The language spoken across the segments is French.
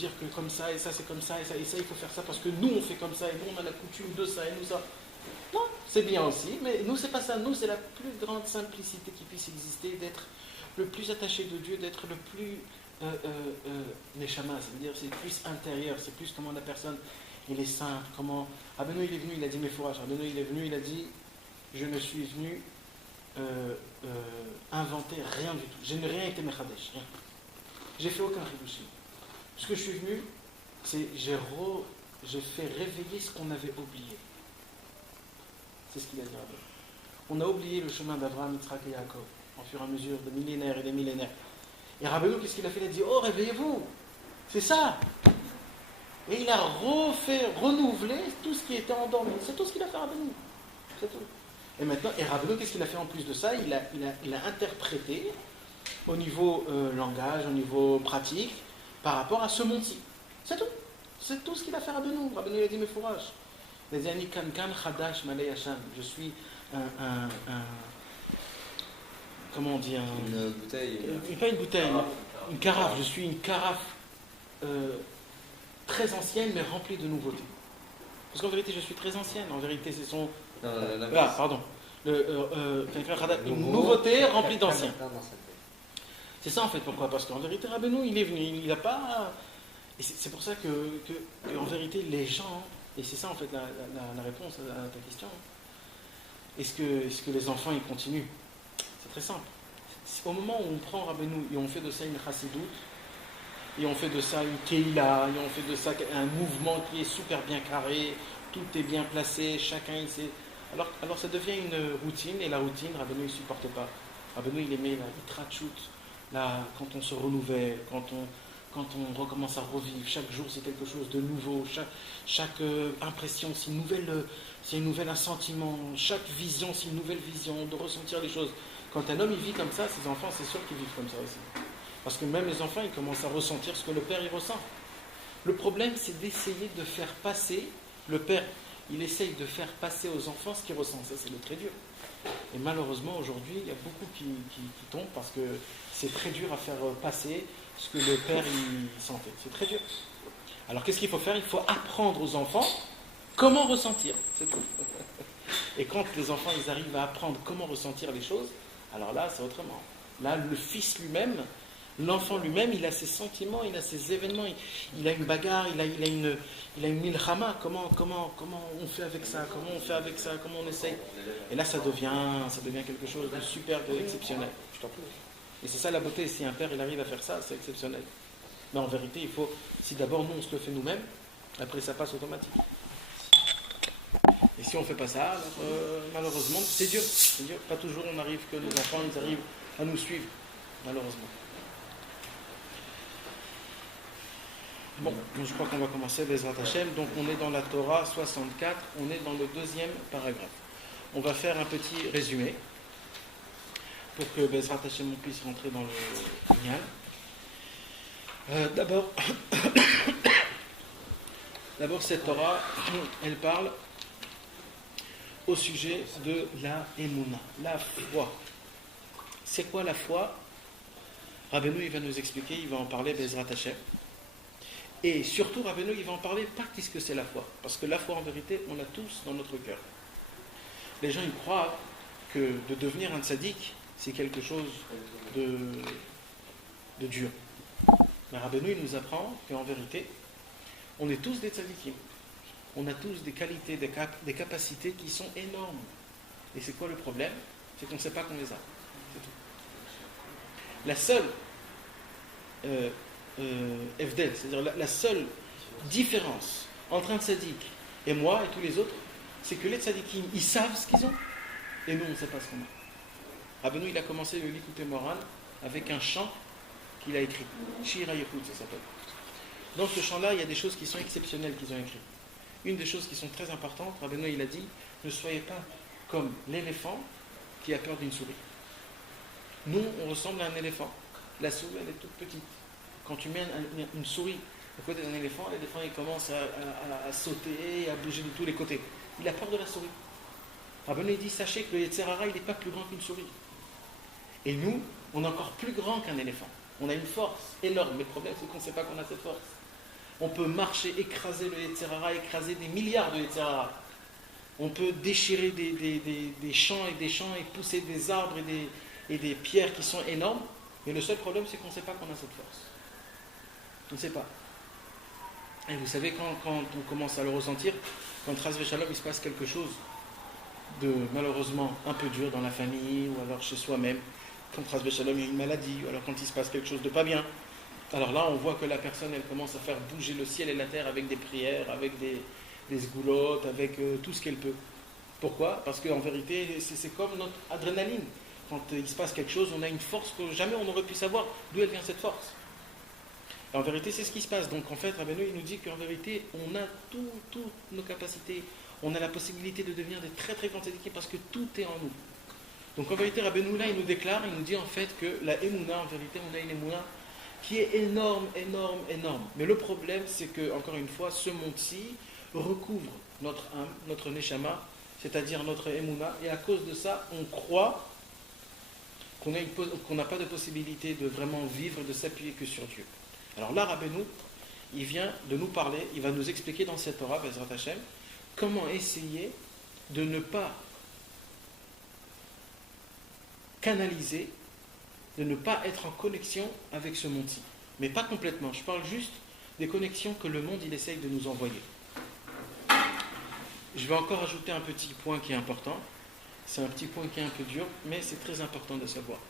dire que comme ça, et ça c'est comme ça, et ça il faut faire ça parce que nous on fait comme ça, et nous on a la coutume de ça, et nous ça. Non, c'est bien aussi, mais nous c'est pas ça. Nous c'est la plus grande simplicité qui puisse exister, d'être le plus attaché de Dieu, d'être le plus neshama, c'est-à-dire c'est plus intérieur, c'est plus comment la personne, il est simple, comment... Rabbeinu il est venu, il a dit mes fourrages, Rabbeinu il est venu, il a dit, je ne suis venu inventer rien du tout, je n'ai rien été mechadesh, rien. J'ai fait aucun chidushim. Ce que je suis venu, c'est j'ai fait réveiller ce qu'on avait oublié. C'est ce qu'il a dit. On a oublié le chemin d'Abraham, Yitzhak et Yaakov, en fur et à mesure de millénaires et des millénaires. Et Rabbeinu, qu'est-ce qu'il a fait? Il a dit, oh, réveillez-vous, c'est ça. Et il a renouvelé tout ce qui était endormi. C'est tout ce qu'il a fait, Rabbeinu. C'est tout. Et maintenant, Rabbeinu, qu'est-ce qu'il a fait en plus de ça? Il a interprété au niveau langage, au niveau pratique, par rapport à ce monde-ci. C'est tout. C'est tout ce qu'il a fait, Rabbeinu. Rabbeinu, il a dit mes fourrages. Il a dit, Ani kankan chadash malay hasham. Je suis comment on dit une bouteille. Pas une bouteille, une carafe. Je suis une carafe très ancienne, mais remplie de nouveautés. Parce qu'en vérité, je suis très ancienne. En vérité, c'est son... pardon. Une nouveauté remplie d'anciens. C'est ça en fait. Pourquoi? Parce qu'en vérité, Rabbeinu, il est venu, il n'a pas... Et c'est pour ça que en vérité, les gens... Et c'est ça en fait la réponse à ta question. Est-ce que les enfants, ils continuent? C'est très simple. Au moment où on prend Rabbeinu et on fait de ça une chassidoute, et on fait de ça une keila, et on fait de ça un mouvement qui est super bien carré, tout est bien placé, chacun il sait. Alors ça devient une routine, et la routine, Rabbeinu il ne supporte pas. Rabbeinu il aimait la itrachout, quand on se renouvelle, quand on recommence à revivre, chaque jour c'est quelque chose de nouveau, chaque impression c'est une nouvelle un sentiment, chaque vision c'est une nouvelle vision, de ressentir les choses. Quand un homme il vit comme ça, ses enfants c'est sûr qu'ils vivent comme ça aussi. Parce que même les enfants ils commencent à ressentir ce que le père il ressent. Le problème c'est d'essayer de faire passer, le père il essaye de faire passer aux enfants ce qu'il ressent, ça c'est le très dur. Et malheureusement aujourd'hui il y a beaucoup qui tombent parce que c'est très dur à faire passer ce que le père il sentait. C'est très dur. Alors qu'est-ce qu'il faut faire? Il faut apprendre aux enfants comment ressentir. C'est tout. Et quand les enfants ils arrivent à apprendre comment ressentir les choses, alors là c'est autrement. Là le fils lui-même, l'enfant lui-même, il a ses sentiments, il a ses événements, il a une bagarre, il a une milchama. Comment on fait avec ça? Comment on fait avec ça? Comment on essaye? Et là ça devient quelque chose de super, d'exceptionnel. Je t'en prie. Et c'est ça la beauté, si un père il arrive à faire ça, c'est exceptionnel. Mais en vérité, il faut, si d'abord nous on se le fait nous-mêmes, après ça passe automatique. Et si on ne fait pas ça, alors, malheureusement, c'est dur. Pas toujours on arrive que nos enfants ils arrivent à nous suivre, malheureusement. Bon, je crois qu'on va commencer Bezrat Hashem. Donc on est dans la Torah 64, on est dans le deuxième paragraphe. On va faire un petit résumé pour que Bezrat Hashem puisse rentrer dans le signal. D'abord cette Torah, elle parle au sujet de la Emouna, la foi. C'est quoi la foi? Rabbeinu il va nous expliquer, il va en parler Bezrat Hashem. Et surtout Rabbeinu il va en parler pas qu'est-ce que c'est la foi, parce que la foi en vérité on l'a tous dans notre cœur. Les gens ils croient que de devenir un tzaddik c'est quelque chose de dur. Mais Rabbeinu il nous apprend qu'en vérité on est tous des tzaddikim. On a tous des qualités, des capacités qui sont énormes. Et c'est quoi le problème? C'est qu'on ne sait pas qu'on les a. C'est tout. La seule Evdel, c'est-à-dire la seule différence entre un tzaddik et moi et tous les autres, c'est que les tzaddikim, ils savent ce qu'ils ont, et nous, on ne sait pas ce qu'on a. Rabbeinu, il a commencé le Likutei Moharan avec un chant qu'il a écrit. Shira Yehud, ça s'appelle. Dans ce chant-là, il y a des choses qui sont exceptionnelles qu'ils ont écrites. Une des choses qui sont très importantes, Rabbeinu, il a dit, ne soyez pas comme l'éléphant qui a peur d'une souris. Nous, on ressemble à un éléphant. La souris, elle est toute petite. Quand tu mets une souris au côté d'un éléphant, l'éléphant il commence à sauter, à bouger de tous les côtés. Il a peur de la souris. Rabbeinu dit, sachez que le Yetzer Hara, il n'est pas plus grand qu'une souris. Et nous, on est encore plus grand qu'un éléphant. On a une force énorme, mais le problème c'est qu'on ne sait pas qu'on a cette force. On peut marcher, écraser le Yetzer Hara, écraser des milliards de Yetzer Hara. On peut déchirer des champs et pousser des arbres et des pierres qui sont énormes. Mais le seul problème, c'est qu'on ne sait pas qu'on a cette force. On ne sait pas. Et vous savez, quand on commence à le ressentir, quand Chas v'Shalom, il se passe quelque chose de malheureusement un peu dur dans la famille, ou alors chez soi-même, quand Chas v'Shalom, il y a une maladie, ou alors quand il se passe quelque chose de pas bien, alors là, on voit que la personne, elle commence à faire bouger le ciel et la terre avec des prières, avec des sgoulottes, avec tout ce qu'elle peut. Pourquoi ? Parce qu'en vérité, c'est comme notre adrénaline. Quand il se passe quelque chose, on a une force que jamais on n'aurait pu savoir d'où elle vient cette force. Et en vérité, c'est ce qui se passe. Donc en fait, Rabbeinu, il nous dit qu'en vérité, on a toutes nos capacités. On a la possibilité de devenir des très très grandes équipes parce que tout est en nous. Donc en vérité, Rabbeinu, là, il nous déclare, il nous dit en fait que la Emouna, en vérité, on a une Emouna qui est énorme. Mais le problème, c'est que, encore une fois, ce monde-ci recouvre notre âme, notre Neshama, c'est-à-dire notre Emouna, et à cause de ça, on croit qu'on n'a pas de possibilité de vraiment vivre, de s'appuyer que sur Dieu. Alors là, Rabbeinu, il vient de nous parler, il va nous expliquer dans cette Torah, Bezrat Hashem, comment essayer de ne pas canaliser, de ne pas être en connexion avec ce monde-ci. Mais pas complètement, je parle juste des connexions que le monde il essaye de nous envoyer. Je vais encore ajouter un petit point qui est important. C'est un petit point qui est un peu dur, mais c'est très important de savoir.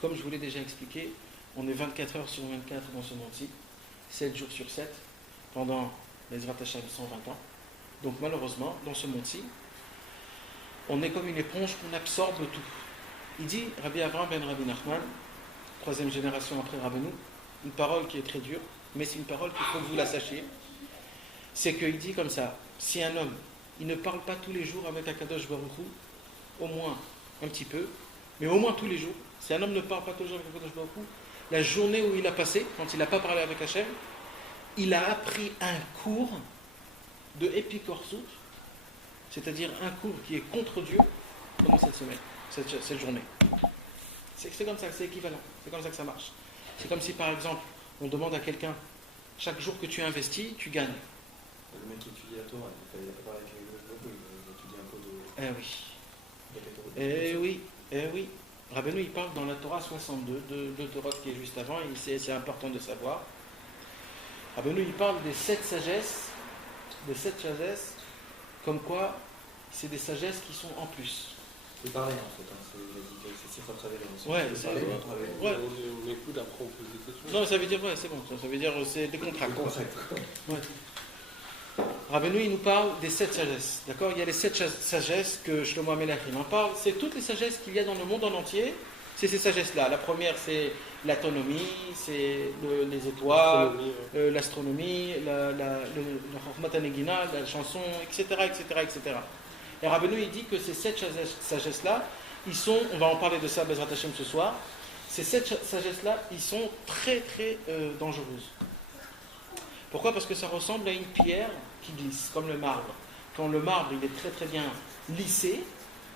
Comme je vous l'ai déjà expliqué, on est 24 heures sur 24 dans ce monde-ci, 7 jours sur 7, pendant les Bezrat Hashem 120 ans. Donc malheureusement, dans ce monde-ci, on est comme une éponge qu'on absorbe tout. Il dit, Rabbi Avraham ben Rabbi Nachman, 3e génération après Rabbeinu, une parole qui est très dure, mais c'est une parole qu'il faut que vous la sachiez. C'est qu'il dit comme ça, si un homme, il ne parle pas tous les jours avec Akadosh Baruch Hu, au moins un petit peu, mais au moins tous les jours, si un homme ne parle pas tous les jours avec Akadosh Baruch Hu, la journée où il a passé, quand il n'a pas parlé avec Hachem, il a appris un cours de Epikorsut, c'est-à-dire un cours qui est contre Dieu pendant cette semaine, cette journée. C'est comme ça, c'est équivalent, c'est comme ça que ça marche. C'est comme si par exemple, on demande à quelqu'un, chaque jour que tu investis, tu gagnes. Le mec qui étudie la Torah, il n'a pas parlé avec le il étudie un peu de... Eh oui. Rabbeinu, il parle dans la Torah 62, de Torah qui est juste avant, et c'est important de savoir. Rabbeinu, il parle des 7 sagesses, comme quoi c'est des sagesses qui sont en plus. C'est pareil en fait, hein. C'est pas très bien. Ouais, On écoute, après on pose des questions. Non, ça veut dire, ouais, c'est bon, ça veut dire c'est des contrats. Ouais. Rabbeinu, il nous parle des 7 sagesses, d'accord ? Il y a les 7 sagesses que Shlomo HaMelech en parle, c'est toutes les sagesses qu'il y a dans le monde en entier, c'est ces sagesses-là. La première, c'est l'autonomie, c'est les étoiles, l'astronomie, le Chokhmat HaNegina, la chanson, etc. Et Rabbeinu, il dit que ces 7 sagesses-là, on va en parler de ça, Bezrat Hashem, ce soir, ces 7 sagesses-là, ils sont très très dangereuses. Pourquoi ? Parce que ça ressemble à une pierre qui glisse, comme le marbre. Quand le marbre il est très très bien lissé,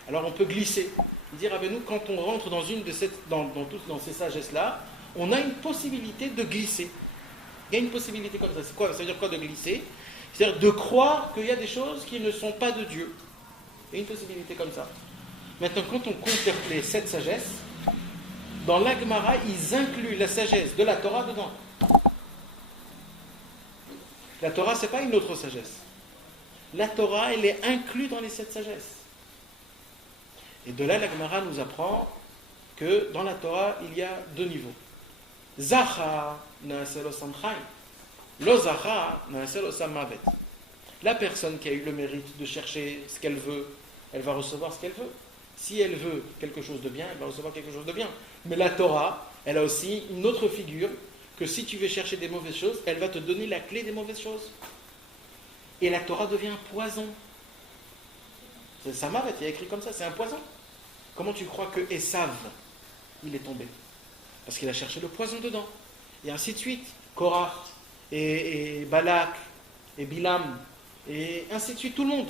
alors on peut glisser. Il dit Rabbeinu, quand on rentre dans dans ces sagesses-là, on a une possibilité de glisser. Il y a une possibilité comme ça. C'est quoi ? Ça veut dire quoi de glisser ? C'est-à-dire de croire qu'il y a des choses qui ne sont pas de Dieu. Il y a une possibilité comme ça. Maintenant, quand on compte les 7 sagesses, dans l'Agmara, ils incluent la sagesse de la Torah dedans. La Torah, ce n'est pas une autre sagesse. La Torah, elle est inclue dans les 7 sagesses. Et de là, la Gemara nous apprend que dans la Torah, il y a 2 niveaux. Zachar na'aseh lo samchaim. Lo zachar na'aseh lo samavet. La personne qui a eu le mérite de chercher ce qu'elle veut, elle va recevoir ce qu'elle veut. Si elle veut quelque chose de bien, elle va recevoir quelque chose de bien. Mais la Torah, elle a aussi une autre figure, que si tu veux chercher des mauvaises choses, elle va te donner la clé des mauvaises choses. Et la Torah devient un poison. C'est Samavet, il y a écrit comme ça, c'est un poison. Comment tu crois que Esav, il est tombé ? Parce qu'il a cherché le poison dedans. Et ainsi de suite. Korach, et Balak, et Bilam, et ainsi de suite, tout le monde.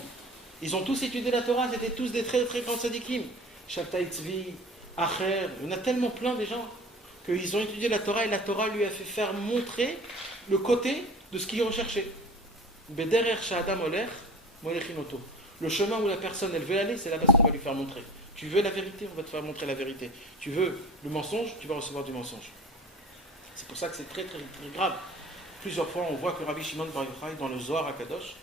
Ils ont tous étudié la Torah, c'était tous des très très grands tzadikim. Shabtai Tzvi, Acher, il y en a tellement plein des gens qu'ils ont étudié la Torah et la Torah lui a fait faire montrer le côté de ce qui est recherché. Bederer sha'adam olech, molechinoto. Le chemin où la personne elle veut aller, c'est là-bas qu'on va lui faire montrer. Tu veux la vérité, on va te faire montrer la vérité. Tu veux le mensonge, tu vas recevoir du mensonge. C'est pour ça que c'est très très très grave. Plusieurs fois, on voit que Rabbi Shimon Bar Yochai, dans le Zohar à Kadosh,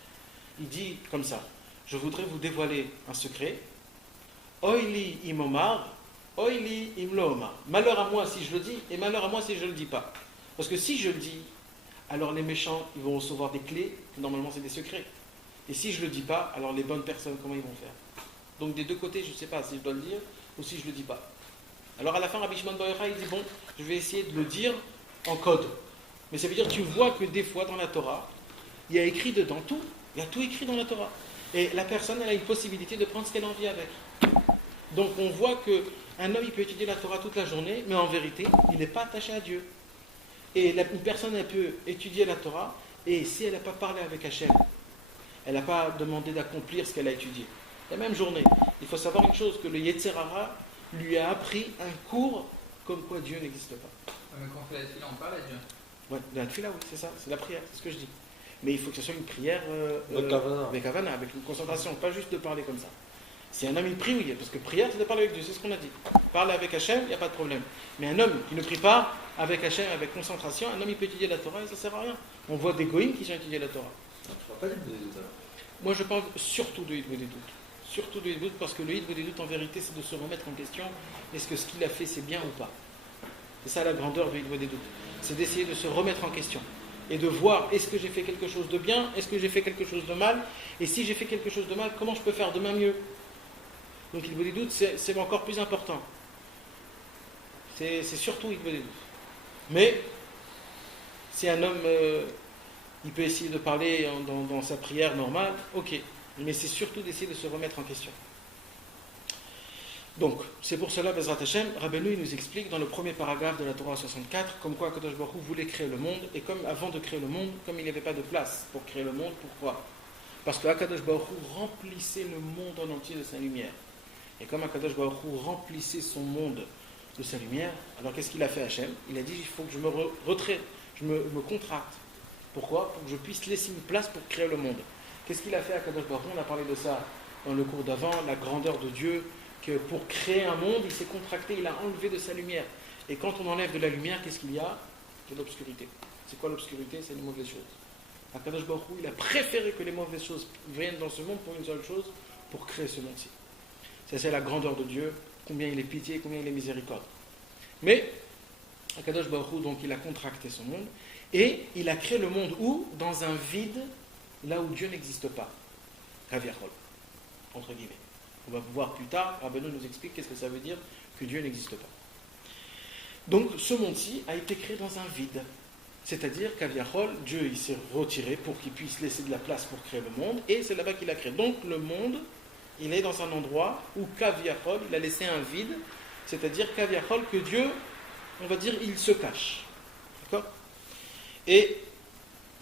il dit comme ça: je voudrais vous dévoiler un secret. Oili imomar, oili imlo omar. Malheur à moi si je le dis, et malheur à moi si je ne le dis pas. Parce que si je le dis, alors les méchants, ils vont recevoir des clés, normalement c'est des secrets. Et si je ne le dis pas, alors les bonnes personnes, comment ils vont faire? Donc des deux côtés, je ne sais pas si je dois le dire ou si je ne le dis pas. Alors à la fin, Rabbi Shimon Bar Yochai, il dit: bon, je vais essayer de le dire en code. Mais ça veut dire, tu vois que des fois dans la Torah, il y a écrit dedans tout. Il y a tout écrit dans la Torah. Et la personne, elle a une possibilité de prendre ce qu'elle a envie avec. Donc on voit qu'un homme, il peut étudier la Torah toute la journée, mais en vérité, il n'est pas attaché à Dieu. Et une personne, elle peut étudier la Torah, et si elle n'a pas parlé avec Hachem, elle n'a pas demandé d'accomplir ce qu'elle a étudié. La même journée, il faut savoir une chose, que le Yetzer Hara lui a appris un cours comme quoi Dieu n'existe pas. Mais quand on fait la tefila, on parle à Dieu. Ouais, la tefila, oui, c'est ça, c'est la prière, c'est ce que je dis. Mais il faut que ce soit une prière avec Havana, avec une concentration, pas juste de parler comme ça. Si un homme il prie, oui, parce que prière, c'est de parler avec Dieu, c'est ce qu'on a dit. Parler avec Hachem, il n'y a pas de problème. Mais un homme qui ne prie pas avec Hachem, avec concentration, un homme il peut étudier la Torah et ça ne sert à rien. On voit des goïms qui ont étudié la Torah. Tu ne parles pas du doute alors? Moi je parle surtout de Hidbou des doutes. Surtout de Hidbou, parce que le Hidbou des doutes en vérité c'est de se remettre en question, est-ce que ce qu'il a fait c'est bien ou pas? C'est ça la grandeur de Hidbou des doutes. C'est d'essayer de se remettre en question. Et de voir, est-ce que j'ai fait quelque chose de bien, est-ce que j'ai fait quelque chose de mal, et si j'ai fait quelque chose de mal, comment je peux faire demain mieux? Donc il des doutes, c'est encore plus important. C'est surtout il des doutes. Mais si un homme, il peut essayer de parler dans sa prière normale, ok. Mais c'est surtout d'essayer de se remettre en question. Donc, c'est pour cela, Bezrat Hashem, Rabbeinu nous explique dans le premier paragraphe de la Torah 64, comme quoi Akadosh Baruch Hu voulait créer le monde, et comme avant de créer le monde, comme il n'y avait pas de place pour créer le monde, pourquoi? Parce que Akadosh Baruch Hu remplissait le monde en entier de sa lumière. Et comme Akadosh Baruch Hu remplissait son monde de sa lumière, alors qu'est-ce qu'il a fait Hachem? Il a dit, il faut que je me retraite, je me contracte. Pourquoi? Pour que je puisse laisser une place pour créer le monde. Qu'est-ce qu'il a fait Akadosh Baruch Hu? On a parlé de ça dans le cours d'avant, la grandeur de Dieu, que pour créer un monde, il s'est contracté, il a enlevé de sa lumière. Et quand on enlève de la lumière, qu'est-ce qu'il y a? De l'obscurité. C'est quoi l'obscurité? C'est les mauvaises choses. Akadosh Baruch Hu, il a préféré que les mauvaises choses viennent dans ce monde pour une seule chose, pour créer ce monde-ci. Ça, c'est la grandeur de Dieu, combien il est pitié, combien il est miséricorde. Mais, Akadosh Baruch Hu, donc, il a contracté son monde, et il a créé le monde où? Dans un vide, là où Dieu n'existe pas. Kaviachol, entre guillemets. On va voir plus tard, Rabbeinu nous explique qu'est-ce que ça veut dire que Dieu n'existe pas. Donc, ce monde-ci a été créé dans un vide. C'est-à-dire qu'Aviachol, Dieu il s'est retiré pour qu'il puisse laisser de la place pour créer le monde, et c'est là-bas qu'il a créé. Donc, le monde, il est dans un endroit où Kaviachol, il a laissé un vide, c'est-à-dire Kaviachol, que Dieu, on va dire, il se cache. D'accord? Et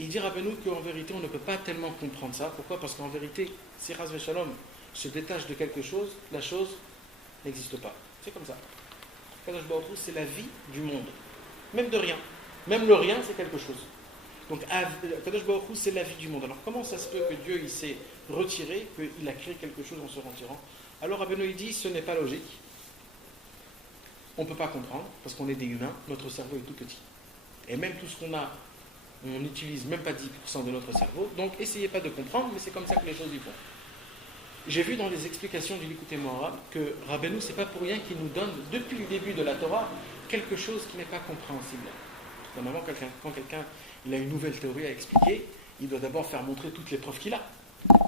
il dit Rabbeinu qu'en vérité, on ne peut pas tellement comprendre ça. Pourquoi? Parce qu'en vérité, si Chas Veshalom se détache de quelque chose, la chose n'existe pas. C'est comme ça. Kadosh Baruch Hu, c'est la vie du monde. Même de rien. Même le rien, c'est quelque chose. Donc, Kadosh Baruch Hu, c'est la vie du monde. Alors, comment ça se peut que Dieu il s'est retiré, qu'il a créé quelque chose en se retirant? Alors, Rabbeinu il dit, ce n'est pas logique. On ne peut pas comprendre, parce qu'on est des humains, notre cerveau est tout petit. Et même tout ce qu'on a, on n'utilise même pas 10% de notre cerveau. Donc, essayez pas de comprendre, mais c'est comme ça que les choses y vont. J'ai vu dans les explications du Likutei Moharan que Rabbeinu, c'est pas pour rien qu'il nous donne, depuis le début de la Torah, quelque chose qui n'est pas compréhensible. Normalement, quand quelqu'un il a une nouvelle théorie à expliquer, il doit d'abord faire montrer toutes les preuves qu'il a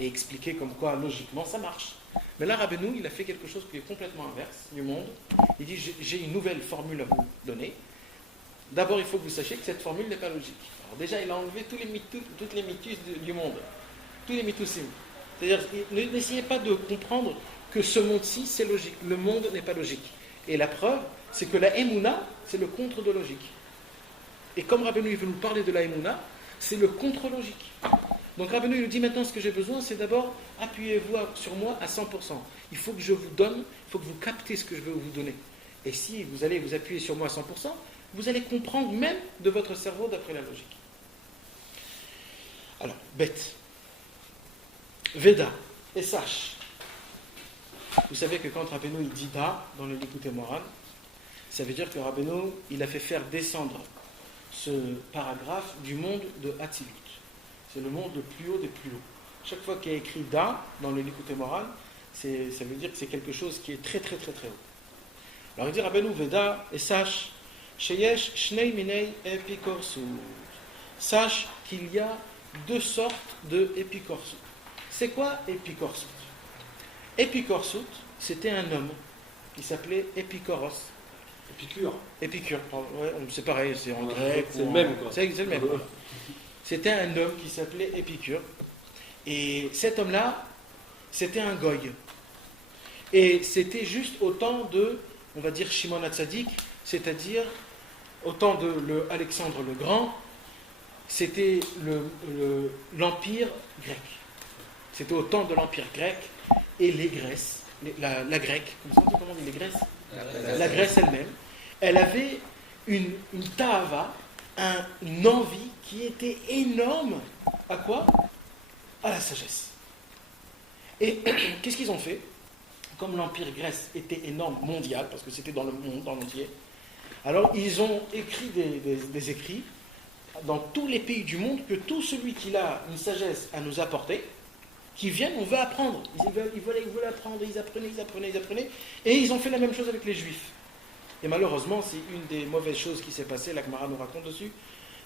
et expliquer comme quoi, logiquement, ça marche. Mais là, Rabbeinu, il a fait quelque chose qui est complètement inverse du monde. Il dit, j'ai une nouvelle formule à vous donner. D'abord, il faut que vous sachiez que cette formule n'est pas logique. Alors déjà, il a enlevé toutes les mythus du monde, tous les mythosim. C'est-à-dire, n'essayez pas de comprendre que ce monde-ci, c'est logique. Le monde n'est pas logique. Et la preuve, c'est que la Emouna, c'est le contre de logique. Et comme Rabbeinu veut nous parler de la Emouna, c'est le contre-logique. Donc Rabbeinu nous dit maintenant, ce que j'ai besoin, c'est d'abord, appuyez-vous sur moi à 100%. Il faut que je vous donne, il faut que vous captez ce que je veux vous donner. Et si vous allez vous appuyer sur moi à 100%, vous allez comprendre même de votre cerveau d'après la logique. Alors, bête. Veda, et sache. Vous savez que quand Rabbeinu il dit da dans le Likutei Moharan, ça veut dire que Rabbeinu il a fait faire descendre ce paragraphe du monde de Hatzilut. C'est le monde le plus haut des plus hauts. Chaque fois qu'il y a écrit da dans le Likutei Moharan, ça veut dire que c'est quelque chose qui est très très très très haut. Alors il dit Rabbeinu Veda, et sache, sheyesh shnei minei epikorsut. Sache qu'il y a deux sortes de épikorsut. C'est quoi épikorsut? Épikorsut, c'était un homme qui s'appelait Épikoros. Épicure, ouais, c'est pareil, c'est en grec. C'est le même, quoi. C'est le même. C'était un homme qui s'appelait Épicure. Et cet homme-là, c'était un goy. Et c'était juste au temps de, on va dire, Shimon HaTzadik, c'est-à-dire au temps de Alexandre le Grand, c'était l'Empire grec. C'était au temps de l'Empire grec. Et les Grèces, la grecque, comment on dit les Grèces? La Grèce elle-même, elle avait une ta'ava, une envie qui était énorme. À quoi? À la sagesse. Et qu'est-ce qu'ils ont fait? Comme l'Empire Grèce était énorme, mondial, parce que c'était dans le monde, dans l'entier, alors ils ont écrit des écrits dans tous les pays du monde que tout celui qui a une sagesse à nous apporter, qui viennent, on veut apprendre. Ils veulent apprendre, ils apprenaient. Et ils ont fait la même chose avec les Juifs. Et malheureusement, c'est une des mauvaises choses qui s'est passée, la Gemara nous raconte dessus,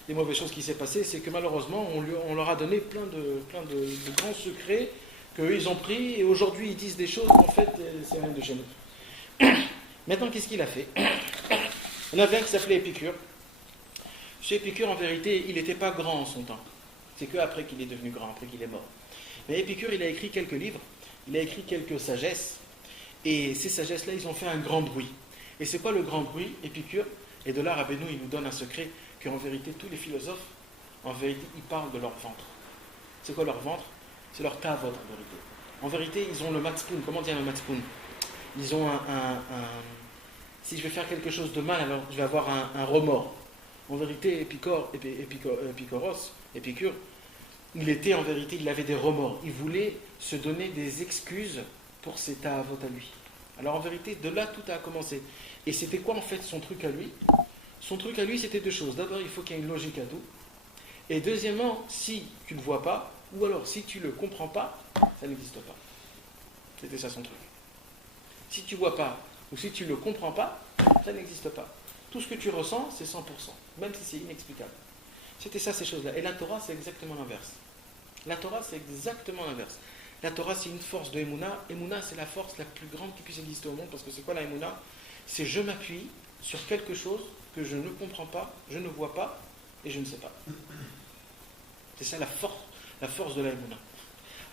des mauvaises choses qui s'est passées, c'est que malheureusement, on leur a donné plein de grands secrets qu'eux, ils ont pris, et aujourd'hui, ils disent des choses qu'en fait, c'est même de chez nous. Maintenant, qu'est-ce qu'il a fait? On avait un qui s'appelait Épicure. Ce Épicure, en vérité, il n'était pas grand en son temps. C'est qu'après qu'il est devenu grand, après qu'il est mort. Mais Épicure, il a écrit quelques livres, il a écrit quelques sagesses, et ces sagesses-là, ils ont fait un grand bruit. Et c'est quoi le grand bruit, Épicure? Et de là, Rabbeinu, il nous donne un secret, qu'en vérité, tous les philosophes, en vérité, ils parlent de leur ventre. C'est quoi leur ventre? C'est leur tavot, en vérité. En vérité, ils ont le matzpoun. Comment dire le matzpoun? Ils ont si je vais faire quelque chose de mal, alors je vais avoir un remords. En vérité, Épicure, il était en vérité, il avait des remords. Il voulait se donner des excuses pour ses ta'avot à lui. Alors en vérité, de là, tout a commencé. Et c'était quoi en fait son truc à lui? Son truc à lui, c'était deux choses. D'abord, il faut qu'il y ait une logique à tout. Et deuxièmement, si tu ne le vois pas, ou alors si tu ne le comprends pas, ça n'existe pas. C'était ça son truc. Si tu ne vois pas, ou si tu ne le comprends pas, ça n'existe pas. Tout ce que tu ressens, c'est 100%, même si c'est inexplicable. C'était ça, ces choses-là. Et la Torah, c'est exactement l'inverse. La Torah, c'est exactement l'inverse. La Torah, c'est une force de Emouna. Emouna, c'est la force la plus grande qui puisse exister au monde, parce que c'est quoi la Emouna? C'est je m'appuie sur quelque chose que je ne comprends pas, je ne vois pas, et je ne sais pas. C'est ça la force de la Emouna.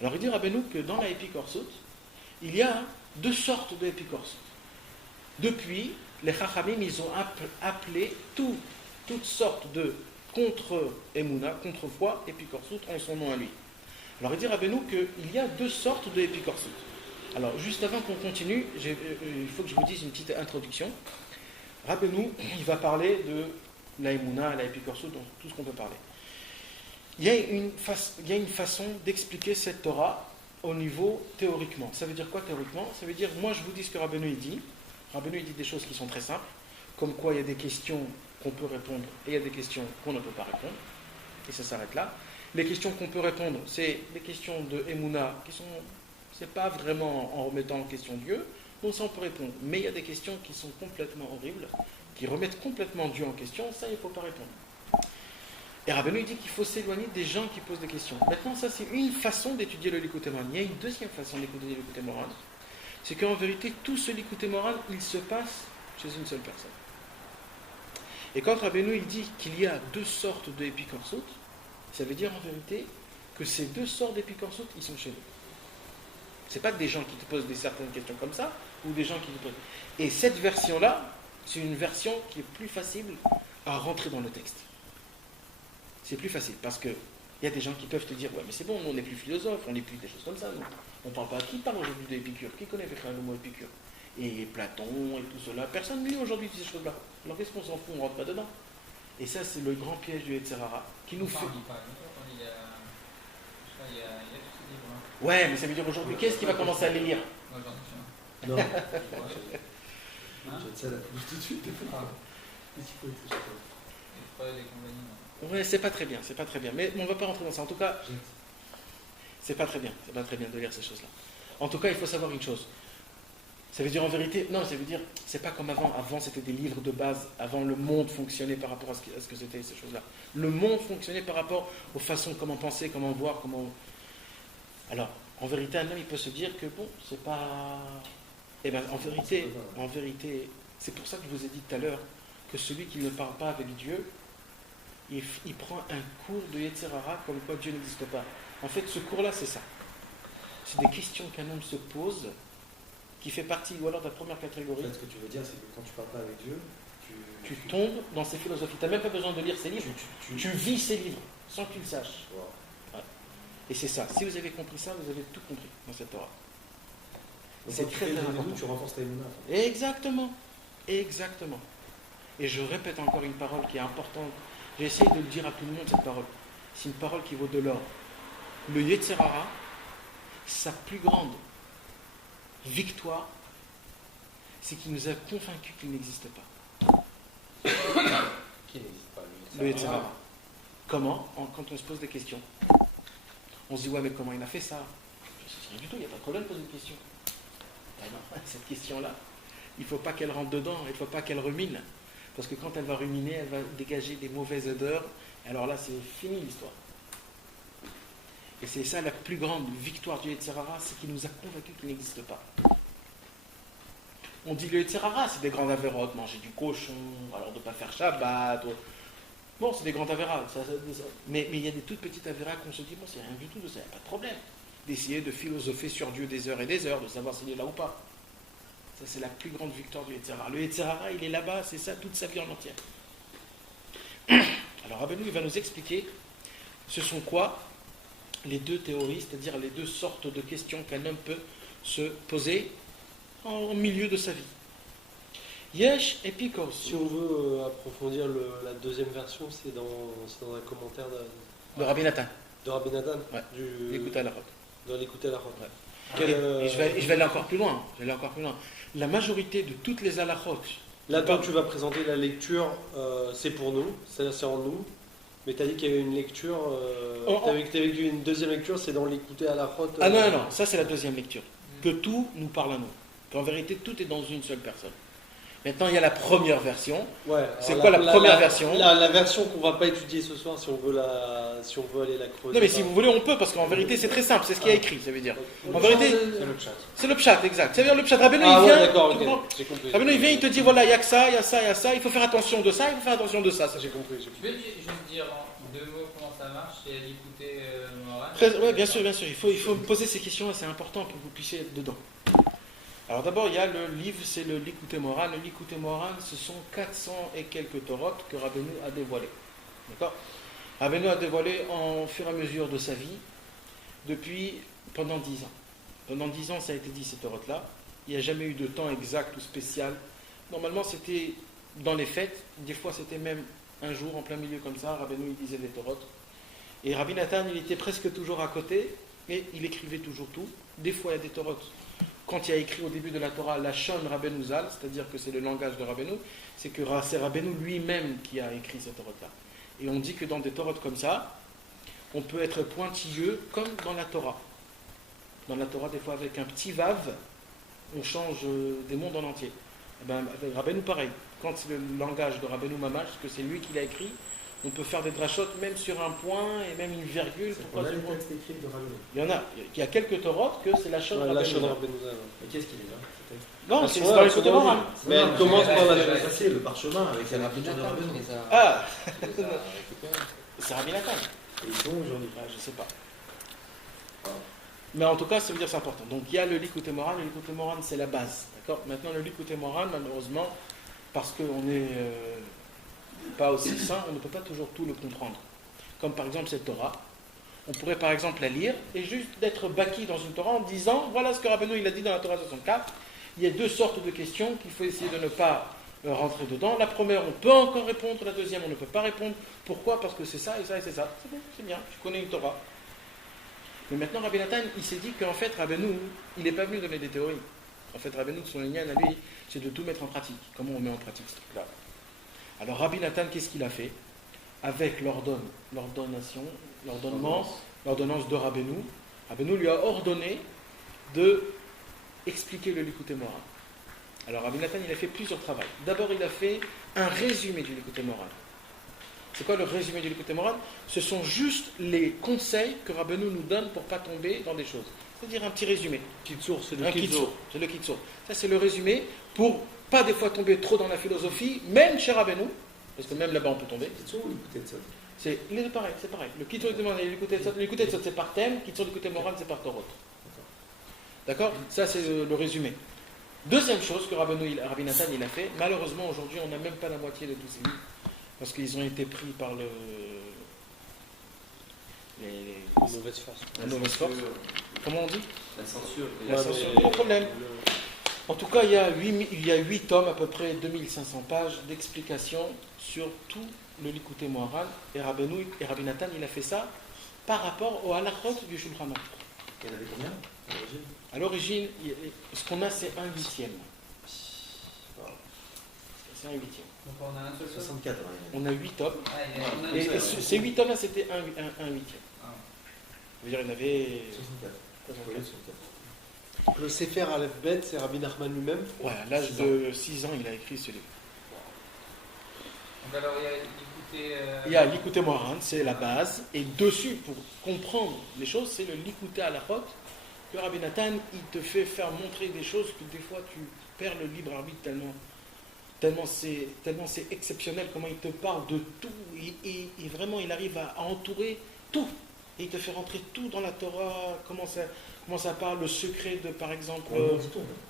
Alors il dit Rabbeinu que dans la Épikorsut, il y a deux sortes de Épikorsut. Depuis, les Chachamim, ils ont appelé toutes sortes de contre-Emouna, contre-foi, Épikorsut, en son nom à lui. Alors il dit Rabbeinu qu'il y a deux sortes de Épikorsut. Alors juste avant qu'on continue, il faut que je vous dise une petite introduction. Rabbeinu, il va parler de la Emouna, la Épikorsut, donc tout ce qu'on peut parler. Il y a une façon d'expliquer cette Torah au niveau théoriquement. Ça veut dire quoi théoriquement? Ça veut dire, moi je vous dis ce que Rabbeinu il dit. Rabbeinu il dit des choses qui sont très simples, comme quoi il y a des questions qu'on peut répondre et il y a des questions qu'on ne peut pas répondre. Et ça s'arrête là. Les questions qu'on peut répondre, c'est les questions de Emouna qui sont, c'est pas vraiment en remettant en question Dieu, donc ça on peut répondre. Mais il y a des questions qui sont complètement horribles, qui remettent complètement Dieu en question, ça il ne faut pas répondre. Et Rabbeinu dit qu'il faut s'éloigner des gens qui posent des questions. Maintenant, ça c'est une façon d'étudier le Likutei Moharan. Il y a une deuxième façon d'étudier le Likutei Moharan, c'est qu'en vérité, tout ce Likutei Moharan, il se passe chez une seule personne. Et quand Rabbeinu il dit qu'il y a deux sortes de Épikorsut, ça veut dire en vérité que ces deux sortes d'Épikorsut, ils sont chez nous. Ce n'est pas des gens qui te posent certaines questions comme ça, ou des gens qui te posent. Et cette version-là, c'est une version qui est plus facile à rentrer dans le texte. C'est plus facile, parce qu'il y a des gens qui peuvent te dire « Ouais, mais c'est bon, on n'est plus philosophe, on n'est plus des choses comme ça. Non. On ne parle pas. Qui parle aujourd'hui d'Épicure? Qui connaît le mot Épicure? Et Platon et tout cela. Personne ne lit aujourd'hui ces choses-là. Alors qu'est-ce qu'on s'en fout? On ne rentre pas dedans. Et ça, c'est le grand piège du Yetzer Hara qui nous fait. Il y a tous ces livres. Ouais, mais ça veut dire aujourd'hui, qu'est-ce qui va commencer à les lire? Moi, j'en ai fait un. Non. J'ai ça la pousse tout de suite. Qu'est-ce qu'il faut être chez toi? Les preuves et compagnie. Ouais, c'est pas très bien, c'est pas très bien. Mais on va pas rentrer dans ça. En tout cas, c'est pas très bien de lire ces choses-là. En tout cas, il faut savoir une chose. Ça veut dire en vérité, non, ça veut dire, c'est pas comme avant. Avant, c'était des livres de base. Avant, le monde fonctionnait par rapport à ce que c'était ces choses-là. Le monde fonctionnait par rapport aux façons comment penser, comment voir, comment. Alors, en vérité, un homme, il peut se dire que bon, c'est pas. Eh bien, en vérité, c'est pour ça que je vous ai dit tout à l'heure que celui qui ne parle pas avec Dieu, il prend un cours de Yetzer Hara comme quoi Dieu n'existe pas. En fait, ce cours-là, c'est ça. C'est des questions qu'un homme se pose, qui fait partie, ou alors de la première catégorie. En fait, ce que tu veux dire, c'est que quand tu parles pas avec Dieu, tu tombes dans ces philosophies. Tu n'as même pas besoin de lire ces livres. Tu vis ces livres, sans que tu le saches. Wow. Ouais. Et c'est ça. Si vous avez compris ça, vous avez tout compris dans cette Torah. Donc, C'est très important. Tu renforces ta émouna. Exactement. Exactement. Et je répète encore une parole qui est importante. J'essaie de le dire à tout le monde, cette parole. C'est une parole qui vaut de l'or. Le Yetzer Hara, sa plus grande victoire, c'est qu'il nous a convaincus qu'il n'existe pas. Qui n'existe pas, Le Yetzer Hara. Comment? Quand on se pose des questions. On se dit, ouais, mais comment il a fait ça? Je sais rien du tout, il n'y a pas de problème de poser une question. Ben non, cette question-là, il ne faut pas qu'elle rentre dedans, il ne faut pas qu'elle rumine. Parce que quand elle va ruminer, elle va dégager des mauvaises odeurs. Alors là, c'est fini l'histoire. Et c'est ça la plus grande victoire du Yetzer Hara, c'est qu'il nous a convaincus qu'il n'existe pas. On dit le Yetzer Hara, c'est des grandes avérotes, manger du cochon, alors de ne pas faire Shabbat. Bon, c'est des grandes avéras. Mais il y a des toutes petites avéras qu'on se dit, bon, c'est rien du tout de ça, il n'y a pas de problème. D'essayer de philosopher sur Dieu des heures et des heures, de savoir s'il est là ou pas. Ça, c'est la plus grande victoire du Yetzer Hara. Le Yetzer Hara, il est là-bas, c'est ça, toute sa vie en entière. Alors, Rabbeinu, il va nous expliquer ce sont quoi les deux théories, c'est-à-dire les deux sortes de questions qu'un homme peut se poser en milieu de sa vie. Yesh et Pikos. Si on veut approfondir la deuxième version, c'est dans un commentaire de Rabbi Nathan. De Rabbi Nathan. Ouais. L'écoute à la route. Dans l'écoute à la route. Ouais. Et je vais aller encore plus loin. La majorité de toutes les halachot. Là, toi, tu vas présenter la lecture, c'est pour nous, c'est-à-dire c'est en nous. Mais tu as dit qu'il y avait une lecture, tu avais dit une deuxième lecture, c'est dans l'écouter à la route. Ah non, ça c'est la deuxième lecture. Que tout nous parle à nous. Qu'en vérité, tout est dans une seule personne. Maintenant, il y a la première version. Ouais, c'est quoi la première version? La version qu'on ne va pas étudier ce soir, si on veut aller la creuser. Non, mais si vous voulez, on peut, parce qu'en vérité, c'est très simple. C'est ce qu'il y a écrit, ça veut dire. En vérité, c'est le chat. C'est le pchat, exact. Ça veut dire le pchat. Rabbeinu, il vient. D'accord, j'ai compris. Rabbeinu, il vient, il te dit voilà, il y a que ça, il y a ça, il y a ça. Il faut faire attention de ça, il faut faire attention de ça. Ça, j'ai compris. Tu peux juste dire en deux mots comment ça marche et à l'écouter Moran? Oui, bien sûr. Il faut me poser ces questions, c'est important pour que vous puissiez être dedans. Alors d'abord, il y a le livre, c'est le Likutei Moharan. Le Likutei Moharan, ce sont 400 et quelques torotes que Rabbeinu a dévoilées. D'accord? Rabbeinu a dévoilé en fur et à mesure de sa vie, pendant 10 ans. Pendant 10 ans, ça a été dit, ces torotes-là. Il n'y a jamais eu de temps exact ou spécial. Normalement, c'était dans les fêtes. Des fois, c'était même un jour, en plein milieu comme ça. Rabbeinu, il disait les torotes. Et Rabbi Nathan, il était presque toujours à côté, et il écrivait toujours tout. Des fois, il y a des torotes. Quand il a écrit au début de la Torah la Shon Rabbeinu Zal, c'est-à-dire que c'est le langage de Rabbeinu, c'est Rabbeinu lui-même qui a écrit cette Torah-là. Et on dit que dans des Torotes comme ça, on peut être pointilleux comme dans la Torah. Dans la Torah, des fois avec un petit vav, on change des mondes en entier. Et ben, avec Rabbeinu pareil. Quand c'est le langage de Rabbeinu Mamash, que c'est lui qui l'a écrit, on peut faire des drachotes même sur un point et même une virgule. On a les textes écrits de Rabbeinu. Il y a quelques Torotes que c'est la Shon Rabbeinu Zal. Et qu'est-ce qu'il est là? Non, c'est dans l'écoute Moharan. Mais elle commence par la passer le parchemin avec la rapidité de Rabbeinu. Ah c'est Rabbi Nathan. Et ils sont aujourd'hui. Je ne sais pas. Mais en tout cas, ça veut dire que c'est important. Donc il y a le Likutei Moharan. Le Likutei Moharan, c'est la base. D'accord? Maintenant, le Likutei Moharan, malheureusement, parce qu'on n'est pas aussi sain, on ne peut pas toujours tout le comprendre. Comme par exemple cette Torah. On pourrait par exemple la lire et juste d'être baki dans une Torah en disant voilà ce que Rabbeinu il a dit dans la Torah 64. Il y a deux sortes de questions qu'il faut essayer de ne pas rentrer dedans. La première, on peut encore répondre. La deuxième, on ne peut pas répondre. Pourquoi? Parce que c'est ça et ça et c'est ça. C'est bon, c'est bien. Tu connais une Torah. Mais maintenant, Rabbi Nathan, il s'est dit qu'en fait, Rabbeinu, il n'est pas venu donner des théories. En fait, Rabbeinu, son lignane à lui, c'est de tout mettre en pratique. Comment on met en pratique ce truc-là? Alors, Rabbi Nathan, qu'est-ce qu'il a fait? Avec l'ordonnance de Rabbeinu, Rabbeinu lui a ordonné de expliquer le Likutei Moharan. Alors, Rabbi Nathan, il a fait plusieurs travaux. D'abord, il a fait un résumé du Likutei Moharan. C'est quoi le résumé du Likutei Moharan? Ce sont juste les conseils que Rabbeinu nous donne pour ne pas tomber dans des choses. C'est-à-dire un petit résumé. Kitsour, c'est le Kitsour. C'est le Kitsour. Ça, c'est le résumé pour pas des fois tomber trop dans la philosophie, même chez Rabbeinu, parce que même là-bas on peut tomber. Kitsour ou Likutei Tzad? C'est pareil, c'est pareil. Le Kitsour du Moharan et le Likutei Tzad, c'est par thème, le Kitsour du Likutei Moharan, c'est par Torot. D'accord? Ça, c'est le résumé. Deuxième chose que Rabbi Nathan il a fait, malheureusement aujourd'hui on n'a même pas la moitié de tous ces livres, parce qu'ils ont été pris par les mauvaises forces. La mauvaise force. Comment on dit? La censure. La censure, pas de problème. En tout cas, il y a 8 tomes, à peu près 2500 pages d'explications sur tout le Likutei Moharan, et Rabbi Nathan il a fait ça par rapport au halachot du Shulchan Aruch. Il y en avait combien à l'origine, ce qu'on a, c'est 1/8. C'est 1/8. Donc on a un seul 64. On a 8 tomes. Ah, Et ces 8 tomes-là, c'était 1/8. Ah. Je veux dire, il y en avait. 64. Le Sefer Aleph Bet, c'est Rabbi Nachman lui-même. Ouais, à l'âge de 6 ans, il a écrit ce livre. Donc alors il y a Likutei Moharan, c'est la base. Et dessus, pour comprendre les choses, c'est le Likutei Halachot. Que Rabbi Nathan, il te fait faire montrer des choses que des fois tu perds le libre arbitre tellement c'est exceptionnel comment il te parle de tout et vraiment il arrive à entourer tout et il te fait rentrer tout dans la Torah, comment ça parle, le secret de par exemple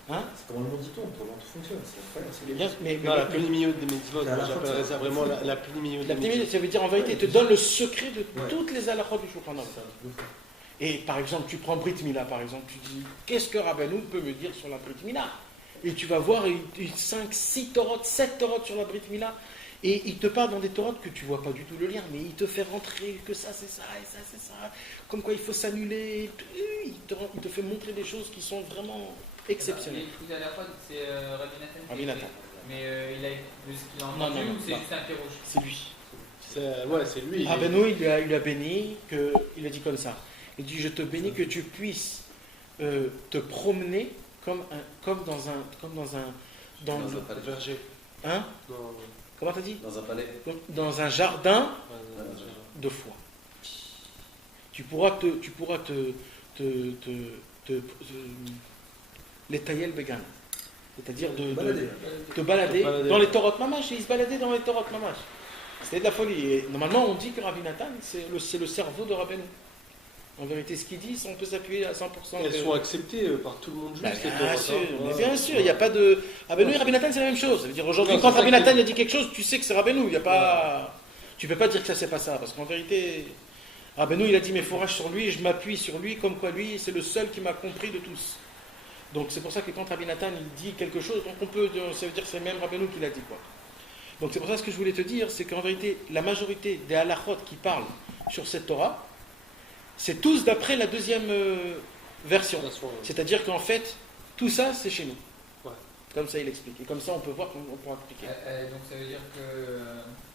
hein? C'est comment le monde dit-on, comment tout fonctionne, c'est bien, mais la plénimiot des mitzvot, j'appellerais ça vraiment la pléimiot des mitzvot. Ça veut dire en vérité, il te donne le secret de toutes les halachot du Shulchan Aruch. Et par exemple, tu prends Brit Mila, par exemple, tu dis, qu'est-ce que Rabbeinu peut me dire sur la Brit Mila? Et tu vas voir 5, 6 torotes, 7 torotes sur la Brit Mila, et il te parle dans des torotes que tu ne vois pas du tout le lien, mais il te fait rentrer que ça c'est ça, et ça c'est ça, comme quoi il faut s'annuler, il te fait montrer des choses qui sont vraiment exceptionnelles. Il a la fois, c'est Rabbi Nathan. Mais il a entendu ou c'est juste un piroge? C'est lui. C'est lui. Rabbeinu, il a béni, il a dit comme ça. Il dit, je te bénis que tu puisses te promener comme dans un verger. Hein? Comment t'as dit? Dans un palais. Dans un jardin de foi. Tu pourras les tailler le vegan. C'est-à-dire te balader dans les Torot Mamash. Et il se baladait dans les Torot Mamash. C'était de la folie. Et normalement, on dit que Rabbi Nathan, c'est le cerveau de Rabbeinu. En vérité, ce qu'il dit, on peut s'appuyer à 100%. Elles sont acceptées par tout le monde juste. Bien sûr, il n'y a pas de. Rabbeinu et Rabbi Nathan, c'est la même chose. Ça veut dire aujourd'hui, quand Rabbi Nathan a dit quelque chose, tu sais que c'est Rabbeinu. Il y a pas. Tu peux pas dire que ça c'est pas ça, parce qu'en vérité, Rabbeinu il a dit mes fourrages sur lui, et je m'appuie sur lui, comme quoi lui, c'est le seul qui m'a compris de tous. Donc c'est pour ça que quand Rabbi Nathan il dit quelque chose, donc ça veut dire que c'est même Rabbeinu qui l'a dit quoi. Donc c'est pour ça que ce que je voulais te dire, c'est qu'en vérité, la majorité des halachot qui parlent sur cette Torah, c'est tous d'après la deuxième version. C'est-à-dire qu'en fait, tout ça, c'est chez nous. Ouais. Comme ça, il explique. Et comme ça, on peut voir comment on pourra appliquer. Donc ça veut dire que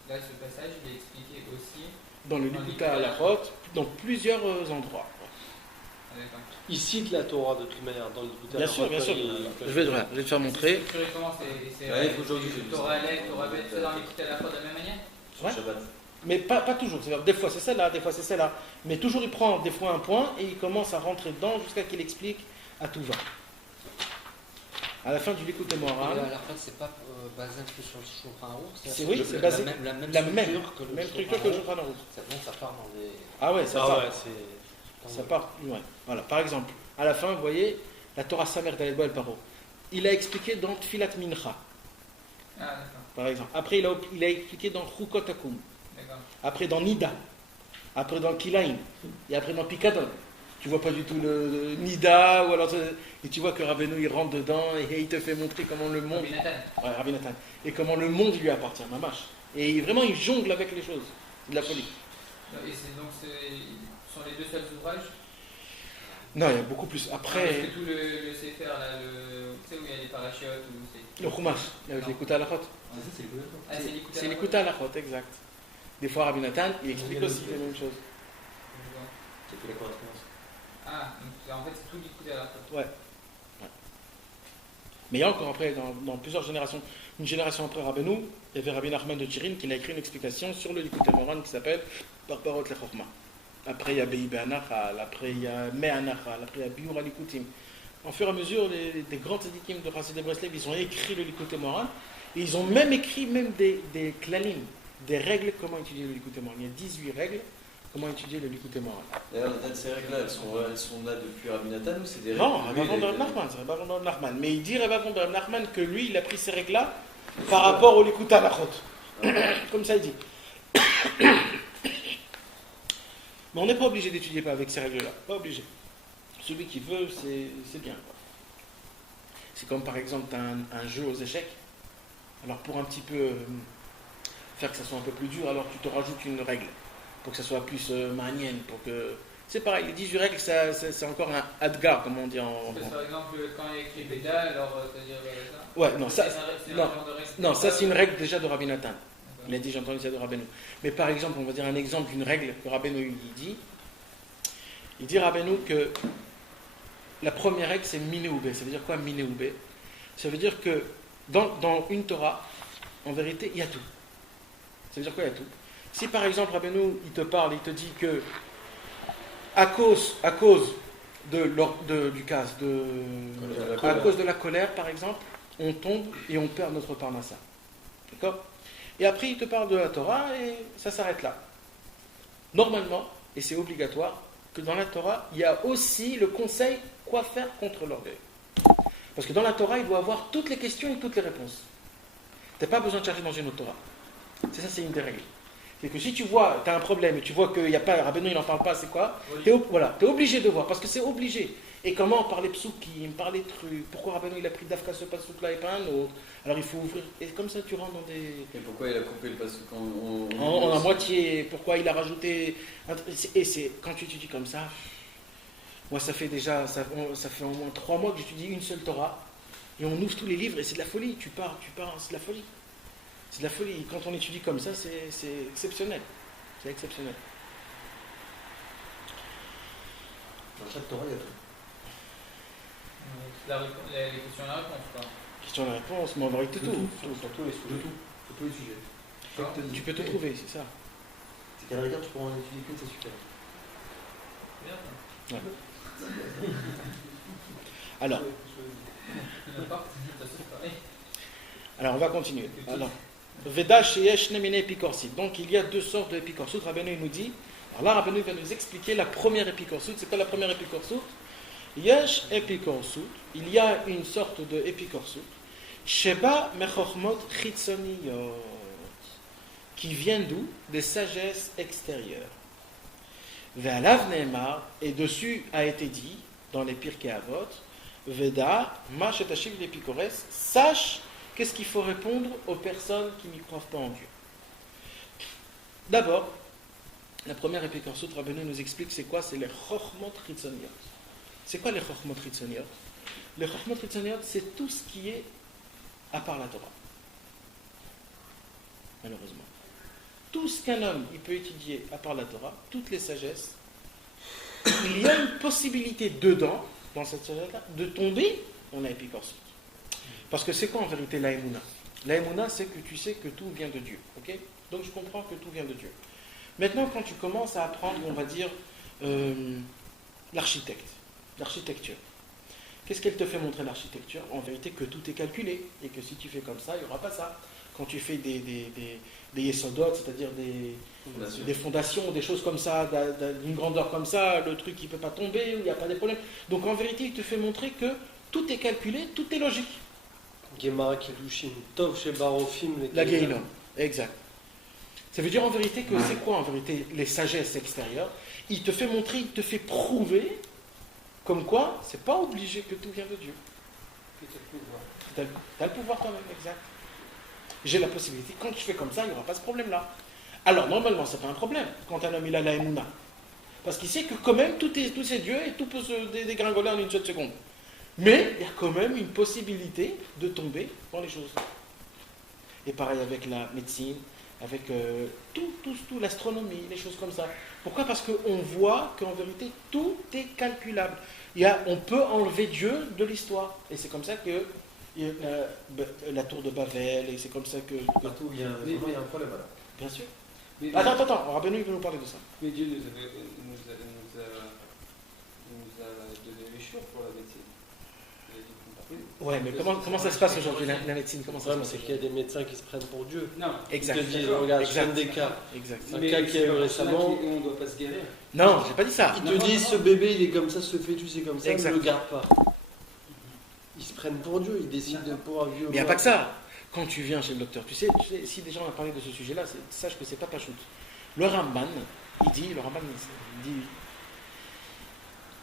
là, ce passage, il est expliqué aussi dans le Likutei Halachot, dans plusieurs endroits. Il cite la Torah de toute manière dans le Likutei Halachot. Bien sûr. Je vais te faire montrer. C'est aujourd'hui, Torah Alek, Torah Bet, c'est dans le Likutei Halachot de la même manière? Ouais. Mais pas toujours, c'est-à-dire des fois c'est celle-là, des fois c'est celle-là. Mais toujours il prend des fois un point et il commence à rentrer dedans jusqu'à qu'il explique à tout va. À la fin du Likutei Moharan. La fin, c'est pas basé un peu sur le Shulchan Aruch. Oui, c'est basé la même structure que le Shulchan Aruch. Ça part dans des. Ah ouais, ça part. Ouais. Voilà. Par exemple, à la fin, vous voyez, la Torah Samer d'Aled El Paro. Il a expliqué dans Tfilat Mincha. Ah, d'accord. Par exemple. Après, il a expliqué dans Chukot Akum. Après dans Nida, après dans Kilaim, et après dans Pikadon. Tu vois pas du tout le Nida, ou alors et tu vois que Rabbeinu il rentre dedans et il te fait montrer comment le monde. Rabbi Nathan. Et comment le monde lui appartient, mamash. Et vraiment il jongle avec les choses, de la folie. Et ce sont les deux seuls ouvrages Non, il y a beaucoup plus. Parce Après, que tout le Sefer, là, tu sais où il y a les parachutes, où c'est. le Chumash, avec Non. l'écoute à la chot. Ah, ça, c'est le coup d'accord. Ah, c'est l'écoute à C'est la l'écoute à la chot, exact. Des fois, Rabbi Nathan, il explique aussi les mêmes choses. Qui a fait la correspondance. Ah, donc en fait, c'est tout l'écoute à la fois. Ouais. Mais il y a encore après, dans plusieurs générations, une génération après Rabbeinu, il y avait Rabbi Nachman de Turin qui a écrit une explication sur le Likutei Moharan qui s'appelle Parparot Lechorma. Après, il y a Bei Be'anachal, après, il y a Me'anachal, après, il y a Biur Alikutim. En fur et à mesure, les grands tzadikim de Chassidei Breslev, ils ont écrit le Likutei Moharan et ils ont même écrit des klalim, des règles comment étudier le Likutei Moharan. Il y a 18 règles comment étudier le Likutei Moharan. D'ailleurs, Nathan, ces règles-là, elles sont là depuis Rabbi Nathan ou c'est des règles? Non, Rabbi Avon de Reb Nachman, c'est Rabbi Avon de Reb Nachman. Mais il dit Rabbi Avon de Reb Nachman que lui, il a pris ces règles-là par rapport au Likutei Halachot. Comme ça, il dit. Mais on n'est pas obligé d'étudier pas avec ces règles-là. Pas obligé. Celui qui veut, c'est bien. C'est comme par exemple un jeu aux échecs. Alors pour un petit peu faire que ça soit un peu plus dur, alors tu te rajoutes une règle. Pour que ça soit plus manienne. Pour que... C'est pareil, les 18 règles, c'est encore un adgar, comme on dit en... Par exemple, quand il y a écrit Béda, alors c'est-à-dire ça. Ouais, non, ça, C'est un non, genre de règle. non, ça c'est une règle déjà de Rabbi Nathan. Il a dit, j'ai entendu ça de Rabbeinu. Mais par exemple, on va dire un exemple d'une règle que Rabbeinu il dit Rabbeinu que la première règle c'est Minéoubé. Ça veut dire quoi Minéoubé? Ça veut dire que dans une Torah, en vérité, il y a tout. Ça veut dire quoi il y a tout? Si par exemple Rabbeinu il te parle, il te dit que à cause du casse, à cause de la colère par exemple, on tombe et on perd notre parnassa. D'accord? Et après, il te parle de la Torah et ça s'arrête là. Normalement, et c'est obligatoire, que dans la Torah, il y a aussi le conseil quoi faire contre l'orgueil. Parce que dans la Torah, il doit avoir toutes les questions et toutes les réponses. Tu n'as pas besoin de chercher dans une autre Torah. C'est ça, c'est une des règles. C'est que si tu vois, tu as un problème et tu vois qu'il n'y a pas, Rabbeinu il n'en parle pas, c'est quoi? Tu es obligé de voir, parce que c'est obligé. Et comment par les psukim, par les trucs, pourquoi Rabbeinu il a pris d'Afka ce pasuk-là et pas un autre? Alors il faut ouvrir, et comme ça tu rentres dans des... Et pourquoi il a coupé le pasuk en moitié, pourquoi il a rajouté... Et c'est quand tu étudies comme ça, moi ça fait déjà, ça fait au moins 3 mois que j'étudie une seule Torah, et on ouvre tous les livres, et c'est de la folie, tu pars, c'est de la folie. C'est de la folie, quand on étudie comme ça, c'est exceptionnel. C'est exceptionnel. Dans chaque Torah, il y a tout. Les questions et la réponse, quoi. Question et réponse, mais on va tout. Sur tous les sujets. Sur tous les sujets. Tu peux te trouver, c'est ça. C'est qu'à la rigueur, tu pourras en étudier que, c'est super. Bien, Ouais. Alors, on va continuer. Alors, Veda sheyesh nemine epikorsit. Donc il y a 2 sortes d'épikorsit. Rabbeinu nous dit. Alors là, Rabbeinu va nous expliquer la première épikorsit. C'est quoi la première épikorsit? Yesh epikorsit. Il y a une sorte de épikorsit. Sheba mechochmot chitzoniyot. Qui vient d'où? Des sagesses extérieures. Ve'alav ne'emar. Et dessus a été dit dans les Pirkei Avot. Veda ma shetashiv l'epikores. Sache qu'est-ce qu'il faut répondre aux personnes qui n'y croient pas en Dieu. D'abord, la première épikorsit, Rabbeinu nous explique c'est quoi? C'est les chochmot chitzoniyot. C'est quoi les chochmot chitzoniyot? Les chochmot chitzoniyot, c'est tout ce qui est à part la Torah. Malheureusement. Tout ce qu'un homme il peut étudier à part la Torah, toutes les sagesses, il y a une possibilité dedans, dans cette sagesse-là, de tomber dans la épikorsit. Parce que c'est quoi en vérité la Emouna? La Emouna, c'est que tu sais que tout vient de Dieu. Okay? Donc je comprends que tout vient de Dieu. Maintenant, quand tu commences à apprendre, on va dire, l'architecture. Qu'est-ce qu'elle te fait montrer l'architecture? En vérité, que tout est calculé. Et que si tu fais comme ça, il n'y aura pas ça. Quand tu fais des yesodot, c'est-à-dire des fondations, des choses comme ça, d'une grandeur comme ça, le truc il ne peut pas tomber, où il n'y a pas de problème. Donc en vérité, il te fait montrer que tout est calculé, tout est logique. Gemara Kiddushin, Tov chez Barofim, la Gehinom, exact. Ça veut dire en vérité que c'est quoi en vérité les sagesses extérieures? Il te fait montrer, il te fait prouver comme quoi c'est pas obligé que tout vient de Dieu. Tu as le pouvoir quand même, exact. J'ai la possibilité, quand je fais comme ça, il n'y aura pas ce problème-là. Alors normalement, c'est pas un problème quand un homme il a la Emouna. Parce qu'il sait que quand même tout c'est Dieu et tout peut se dégringoler en une seule seconde. Mais il y a quand même une possibilité de tomber dans les choses. Et pareil avec la médecine, avec tout, l'astronomie, les choses comme ça. Pourquoi? Parce qu'on voit qu'en vérité, tout est calculable. On peut enlever Dieu de l'histoire. Et c'est comme ça que la tour de Babel, et c'est comme ça que... Partout, il y a un problème là. Bien sûr. Attends, Rabbeinu, il veut nous parler de ça. Mais Dieu nous a donné les choix pour la médecine. Ouais, mais comment ça se passe aujourd'hui, la médecine? Comment ça se passe? C'est qu'il y a des médecins qui se prennent pour Dieu. Non, exact. Ils te disent, regarde, je donne des cas. Exact. Un cas qu'il y a eu récemment. On ne doit pas se guérir. Non, j'ai pas dit ça. Ils te disent, ce bébé, il est comme ça, ce fœtus, c'est comme ça, Exact. ne le garde pas. Ils se prennent pour Dieu, ils décident de pouvoir vivre. Mais il n'y a pas que ça. Quand tu viens chez le docteur, tu sais si déjà on a parlé de ce sujet-là, sache que c'est pas Pachout. Le Ramban, il dit,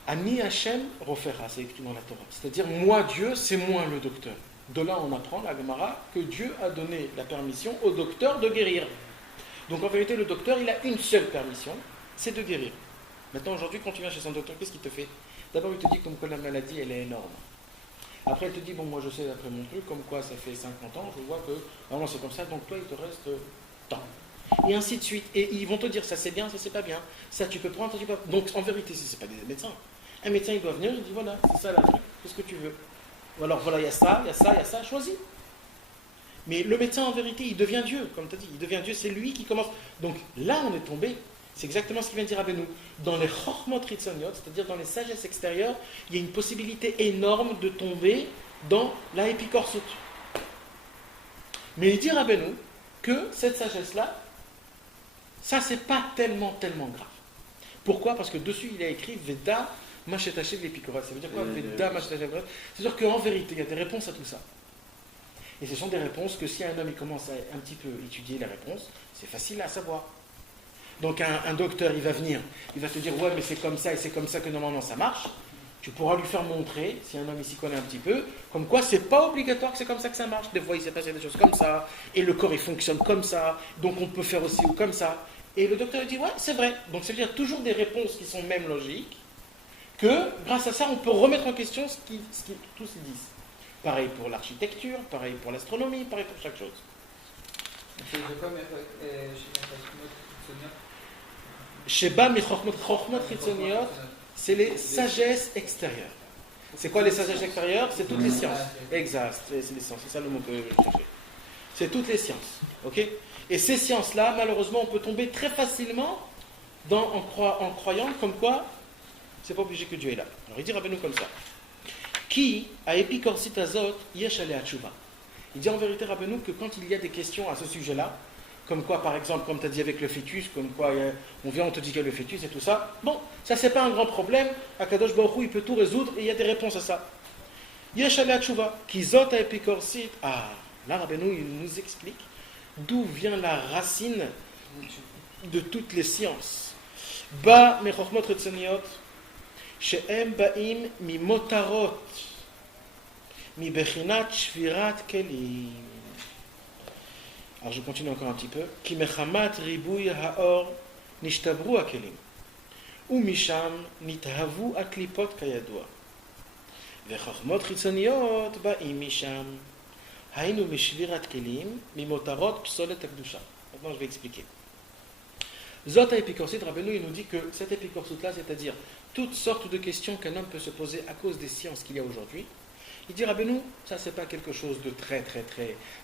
Ani Hashem Rofera, c'est écrit dans la Torah. C'est-à-dire, moi Dieu, c'est moi le docteur. De là, on apprend, la Gemara, que Dieu a donné la permission au docteur de guérir. Donc en vérité, le docteur, il a une seule permission, c'est de guérir. Maintenant, aujourd'hui, quand tu viens chez un docteur, qu'est-ce qu'il te fait? D'abord, il te dit comme que la maladie, elle est énorme. Après, il te dit, bon, moi je sais d'après mon truc, comme quoi ça fait 50 ans, je vois que, non, c'est comme ça, donc toi, il te reste tant. Et ainsi de suite. Et ils vont te dire, ça c'est bien, ça c'est pas bien. Ça tu peux prendre, ça tu peux pas. Donc en vérité, c'est pas des médecins. Un médecin, il doit venir, il dit, voilà, c'est ça la truc, qu'est-ce que tu veux? Ou alors, voilà, il y a ça, choisis. Mais le médecin, en vérité, il devient Dieu, comme tu as dit, il devient Dieu, c'est lui qui commence. Donc là, on est tombé. C'est exactement ce qu'il vient de dire Rabbeinu. Dans les chokhmot ritzoniot, c'est-à-dire dans les sagesses extérieures, il y a une possibilité énorme de tomber dans la épikorsut. Mais il dit Rabbeinu que cette sagesse-là, ça c'est pas tellement grave. Pourquoi? Parce que dessus il a écrit Veda Machetaché l'épikorat. Ça veut dire quoi? Veda Machetaché l'épikorat. C'est-à-dire qu'en vérité, il y a des réponses à tout ça. Et ce sont des réponses que si un homme il commence à un petit peu étudier les réponses, c'est facile à savoir. Donc un docteur, il va venir, il va te dire, ouais, mais c'est comme ça et c'est comme ça que normalement ça marche. Tu pourras lui faire montrer, si un homme s'y connaît un petit peu, comme quoi c'est pas obligatoire que c'est comme ça que ça marche. Des fois, il s'est passé des choses comme ça, et le corps, il fonctionne comme ça, donc on peut faire aussi ou comme ça. Et le docteur, il dit, ouais, c'est vrai. Donc ça veut dire toujours des réponses qui sont même logiques, que grâce à ça, on peut remettre en question ce qu'ils tous ils disent. Pareil pour l'architecture, pareil pour l'astronomie, pareil pour chaque chose. Sheba mi chokhmot chitzoniot, c'est les sagesses extérieures. C'est quoi les sagesses extérieures? C'est toutes les sciences. Exact, c'est les sciences, c'est ça le mot que je cherchais. C'est toutes les sciences, ok? Et ces sciences-là, malheureusement, on peut tomber très facilement en croyant comme quoi c'est pas obligé que Dieu est là. Alors il dit Rabbeinu comme ça. Qui a épikorsit azot yesh alei tshuva. Il dit en vérité Rabbeinu que quand il y a des questions à ce sujet-là, comme quoi, par exemple, comme tu as dit avec le fœtus, comme quoi on vient, on te dit qu'il y a le fœtus et tout ça. Bon, ça c'est pas un grand problème. Akadosh Baruch Hu, il peut tout résoudre et il y a des réponses à ça. Yesh alei tshuva, ki zot a epikorsit. Ah, là Rabbeinu, il nous explique d'où vient la racine de toutes les sciences. Ba me chokhmot ritzoniot, she'em ba'im mi motarot, mi bechinat shvirat kelim. Alors je continue encore un petit peu. Ki mechamat ribouy haor nishtabru akelim. U misham nithavu aklipot kayadua. Vechokhmot chitzoniot ba'im misham. Hainu mishvirat kelim mimotarot psolet akdusha. Maintenant je vais expliquer. Zot à épikorsit, Rabbeinu il nous dit que cette épikorsit-là, c'est-à-dire toutes sortes de questions qu'un homme peut se poser à cause des sciences qu'il y a aujourd'hui, il dit Rabbeinu, ça c'est pas quelque chose de très. Ça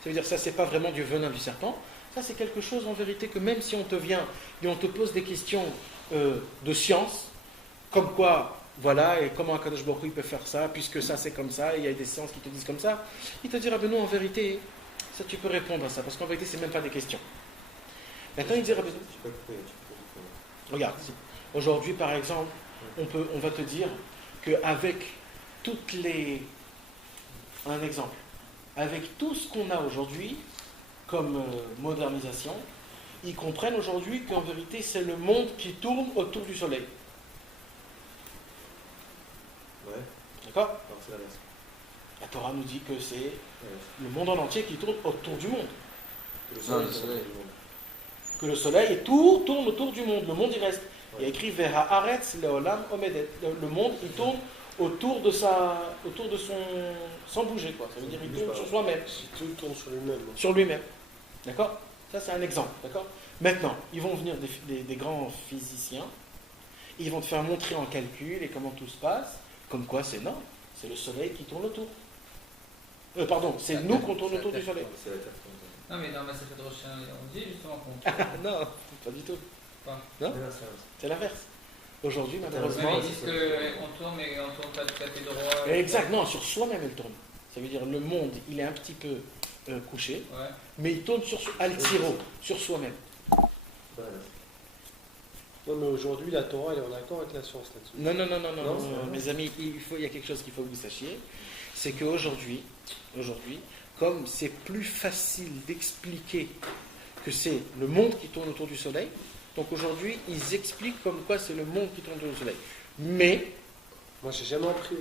veut dire ça c'est pas vraiment du venin du serpent, ça c'est quelque chose en vérité que même si on te vient et on te pose des questions de science, comme quoi, voilà, et comment Akadosh Baruch Hu il peut faire ça, puisque ça c'est comme ça, et il y a des sciences qui te disent comme ça, il te dit Rabbeinu en vérité, ça tu peux répondre à ça, parce qu'en vérité c'est même pas des questions. Maintenant il dit Rabbeinu, regarde, aujourd'hui par exemple, on va te dire qu'avec toutes les... Un exemple. Avec tout ce qu'on a aujourd'hui comme modernisation, ils comprennent aujourd'hui qu'en vérité, c'est le monde qui tourne autour du soleil. Ouais. D'accord? Alors c'est l'inverse. La Torah nous dit que c'est le monde en entier qui tourne autour du monde. Que le soleil, Que le soleil et tout tourne autour du monde. Le monde, il reste. Il y a écrit Veha Aretz Leolam Omedet. Le monde, il tourne autour de son, sans bouger quoi. Ça veut dire il tourne sur soi-même. Tout tourne sur lui-même. Sur lui-même. D'accord? Ça c'est un exemple. D'accord? Maintenant, ils vont venir des grands physiciens. Ils vont te faire montrer en calcul et comment tout se passe. Comme quoi c'est non. C'est le soleil qui tourne autour. Pardon, c'est nous qu'on tourne autour du soleil. C'est la Terre. Non, mais dans ma Sefer Rosh Hashanah, on dit justement qu'on Non, pas du tout. Pas. Non, c'est l'inverse. Aujourd'hui, malheureusement. Mais ils disent qu'on tourne, mais on tourne pas tout à fait droit. Exact, non, sur soi-même elle tourne. Ça veut dire le monde, il est un petit peu couché, Ouais. mais il tourne sur Al-Tiro, sur soi-même. Non, mais aujourd'hui, la Torah, elle est en accord avec la science là-dessus. Non, mes amis, il y a quelque chose qu'il faut que vous sachiez, c'est qu'aujourd'hui, comme c'est plus facile d'expliquer que c'est le monde qui tourne autour du soleil, donc aujourd'hui, ils expliquent comme quoi c'est le monde qui tourne autour du soleil. Mais, moi, j'ai jamais appris.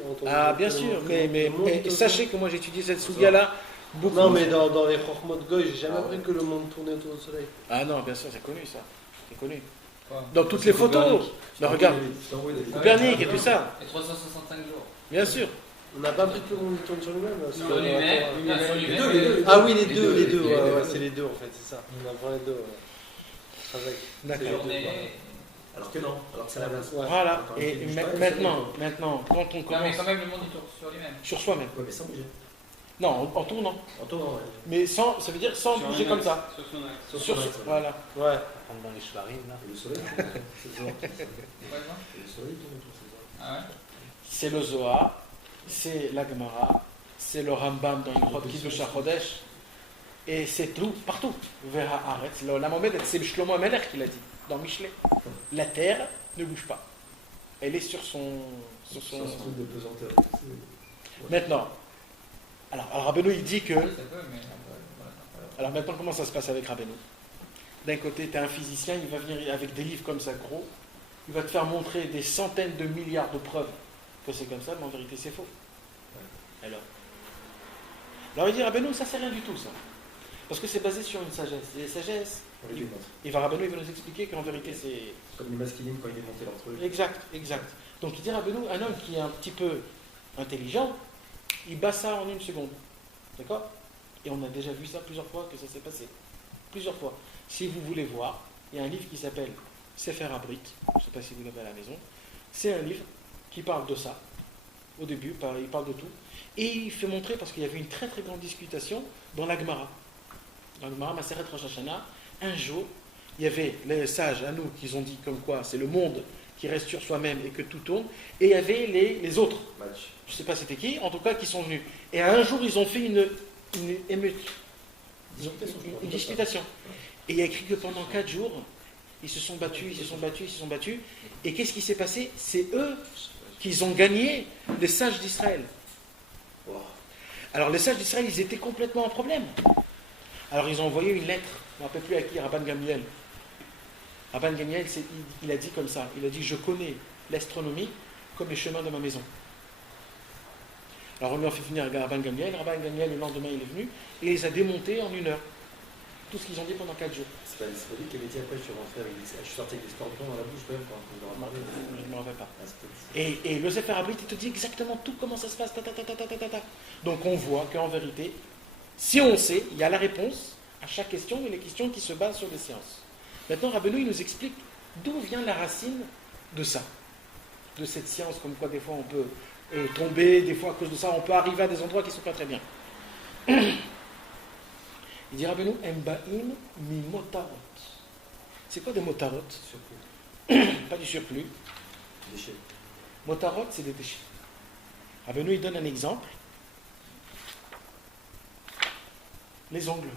bien sûr, mais sachez que moi j'ai étudié cette souga-là beaucoup. Non, mais dans les Chochmot Goy, j'ai jamais appris que le monde tournait autour du soleil. Ah non, bien sûr, c'est connu ça. C'est connu. Quoi? Dans toutes les photos. Non, regarde, Copernic et tout ça. Et 365 jours. Bien sûr. On n'a pas appris que le monde tourne sur lui-même. Sur lui-même. Les deux. Ah oui, les deux, ouais, c'est les deux en fait, c'est ça. On apprend les deux. Avec. D'accord. Alors que non, alors que c'est l'inverse. Ouais. Voilà. Et maintenant, quand on Non, mais commence quand même, le monde il tourne sur lui-même. sur soi-même. Ouais, mais sans bouger. Non, en tournant. En tournant, ouais. Mais sans, ça veut dire sans bouger comme ça. Sur son axe. Sur Sur, son axe, ouais. voilà. Ouais. Comme dans les Shvarim, là. Et le soleil, c'est le Zohar. Ouais, non? Et le soleil tourne autour, c'est le Zohar. Ah ouais? C'est le Zohar, c'est la Gemara, c'est le Rambam dans Ilchot Kiddush HaChodesh, et c'est tout, partout. Vera Aretz, l'Olam Omedet, c'est Shlomo HaMelech qui l'a dit, dans Michelet. La terre ne bouge pas. Elle est sur son... C'est un truc de pesanteur. Maintenant, alors Rabbeinu il dit que... Oui, ça peut, mais. Voilà. Alors maintenant, comment ça se passe avec Rabbeinu? D'un côté, tu as un physicien, il va venir avec des livres comme ça gros, il va te faire montrer des centaines de milliards de preuves que c'est comme ça, mais en vérité c'est faux. Alors il dit Rabbeinu, ça c'est rien du tout ça. Parce que c'est basé sur une sagesse. Et les sagesses, Rabbeinu il va nous expliquer qu'en vérité c'est... Comme les masculines quand il est monté entre eux. Exact. Donc il dit Rabbeinu, un homme qui est un petit peu intelligent, il bat ça en une seconde. D'accord? Et on a déjà vu ça plusieurs fois que ça s'est passé. Plusieurs fois. Si vous voulez voir, il y a un livre qui s'appelle Sefer Abrit, je ne sais pas si vous l'avez à la maison. C'est un livre qui parle de ça. Au début, il parle de tout. Et il fait montrer, parce qu'il y avait une très très grande disputation dans la Gemara. Dans la Gemara, Maseret Rosh Hashanah, un jour, il y avait les sages à nous qui ont dit comme quoi c'est le monde qui reste sur soi-même et que tout tourne. Et il y avait les autres. Je ne sais pas c'était qui, en tout cas qui sont venus. Et un jour, ils ont fait une émeute. Une disputation. Et il y a écrit que pendant 4 jours, ils se sont battus. Et qu'est-ce qui s'est passé? C'est eux qui ont gagné les sages d'Israël. Alors les sages d'Israël, ils étaient complètement en problème. Alors ils ont envoyé une lettre, je ne me rappelle plus à qui, Rabban Gamliel. Rabban Gamliel, il a dit comme ça, il a dit, je connais l'astronomie comme les chemins de ma maison. Alors on lui a fait venir Rabban Gamliel, le lendemain il est venu, et il les a démontés en 1 heure. Tout ce qu'ils ont dit pendant 4 jours. C'est pas lui qui avait dit après, je suis sorti avec des scorpions dans la bouche quand même pour un peu de Je ne me rappelle pas. Et le Sefer Abrit, il te dit exactement tout comment ça se passe. Donc on voit qu'en vérité, si on sait, il y a la réponse à chaque question, et les questions qui se basent sur des sciences. Maintenant, Rabbeinu, il nous explique d'où vient la racine de ça, de cette science, comme quoi des fois on peut tomber, des fois à cause de ça on peut arriver à des endroits qui ne sont pas très bien. Il dit Rabbeinu, Embaim mi motarot. C'est quoi des motarot? Pas du surplus. Déchets. Motarot, c'est des déchets. Rabbeinu, il donne un exemple. Les ongles,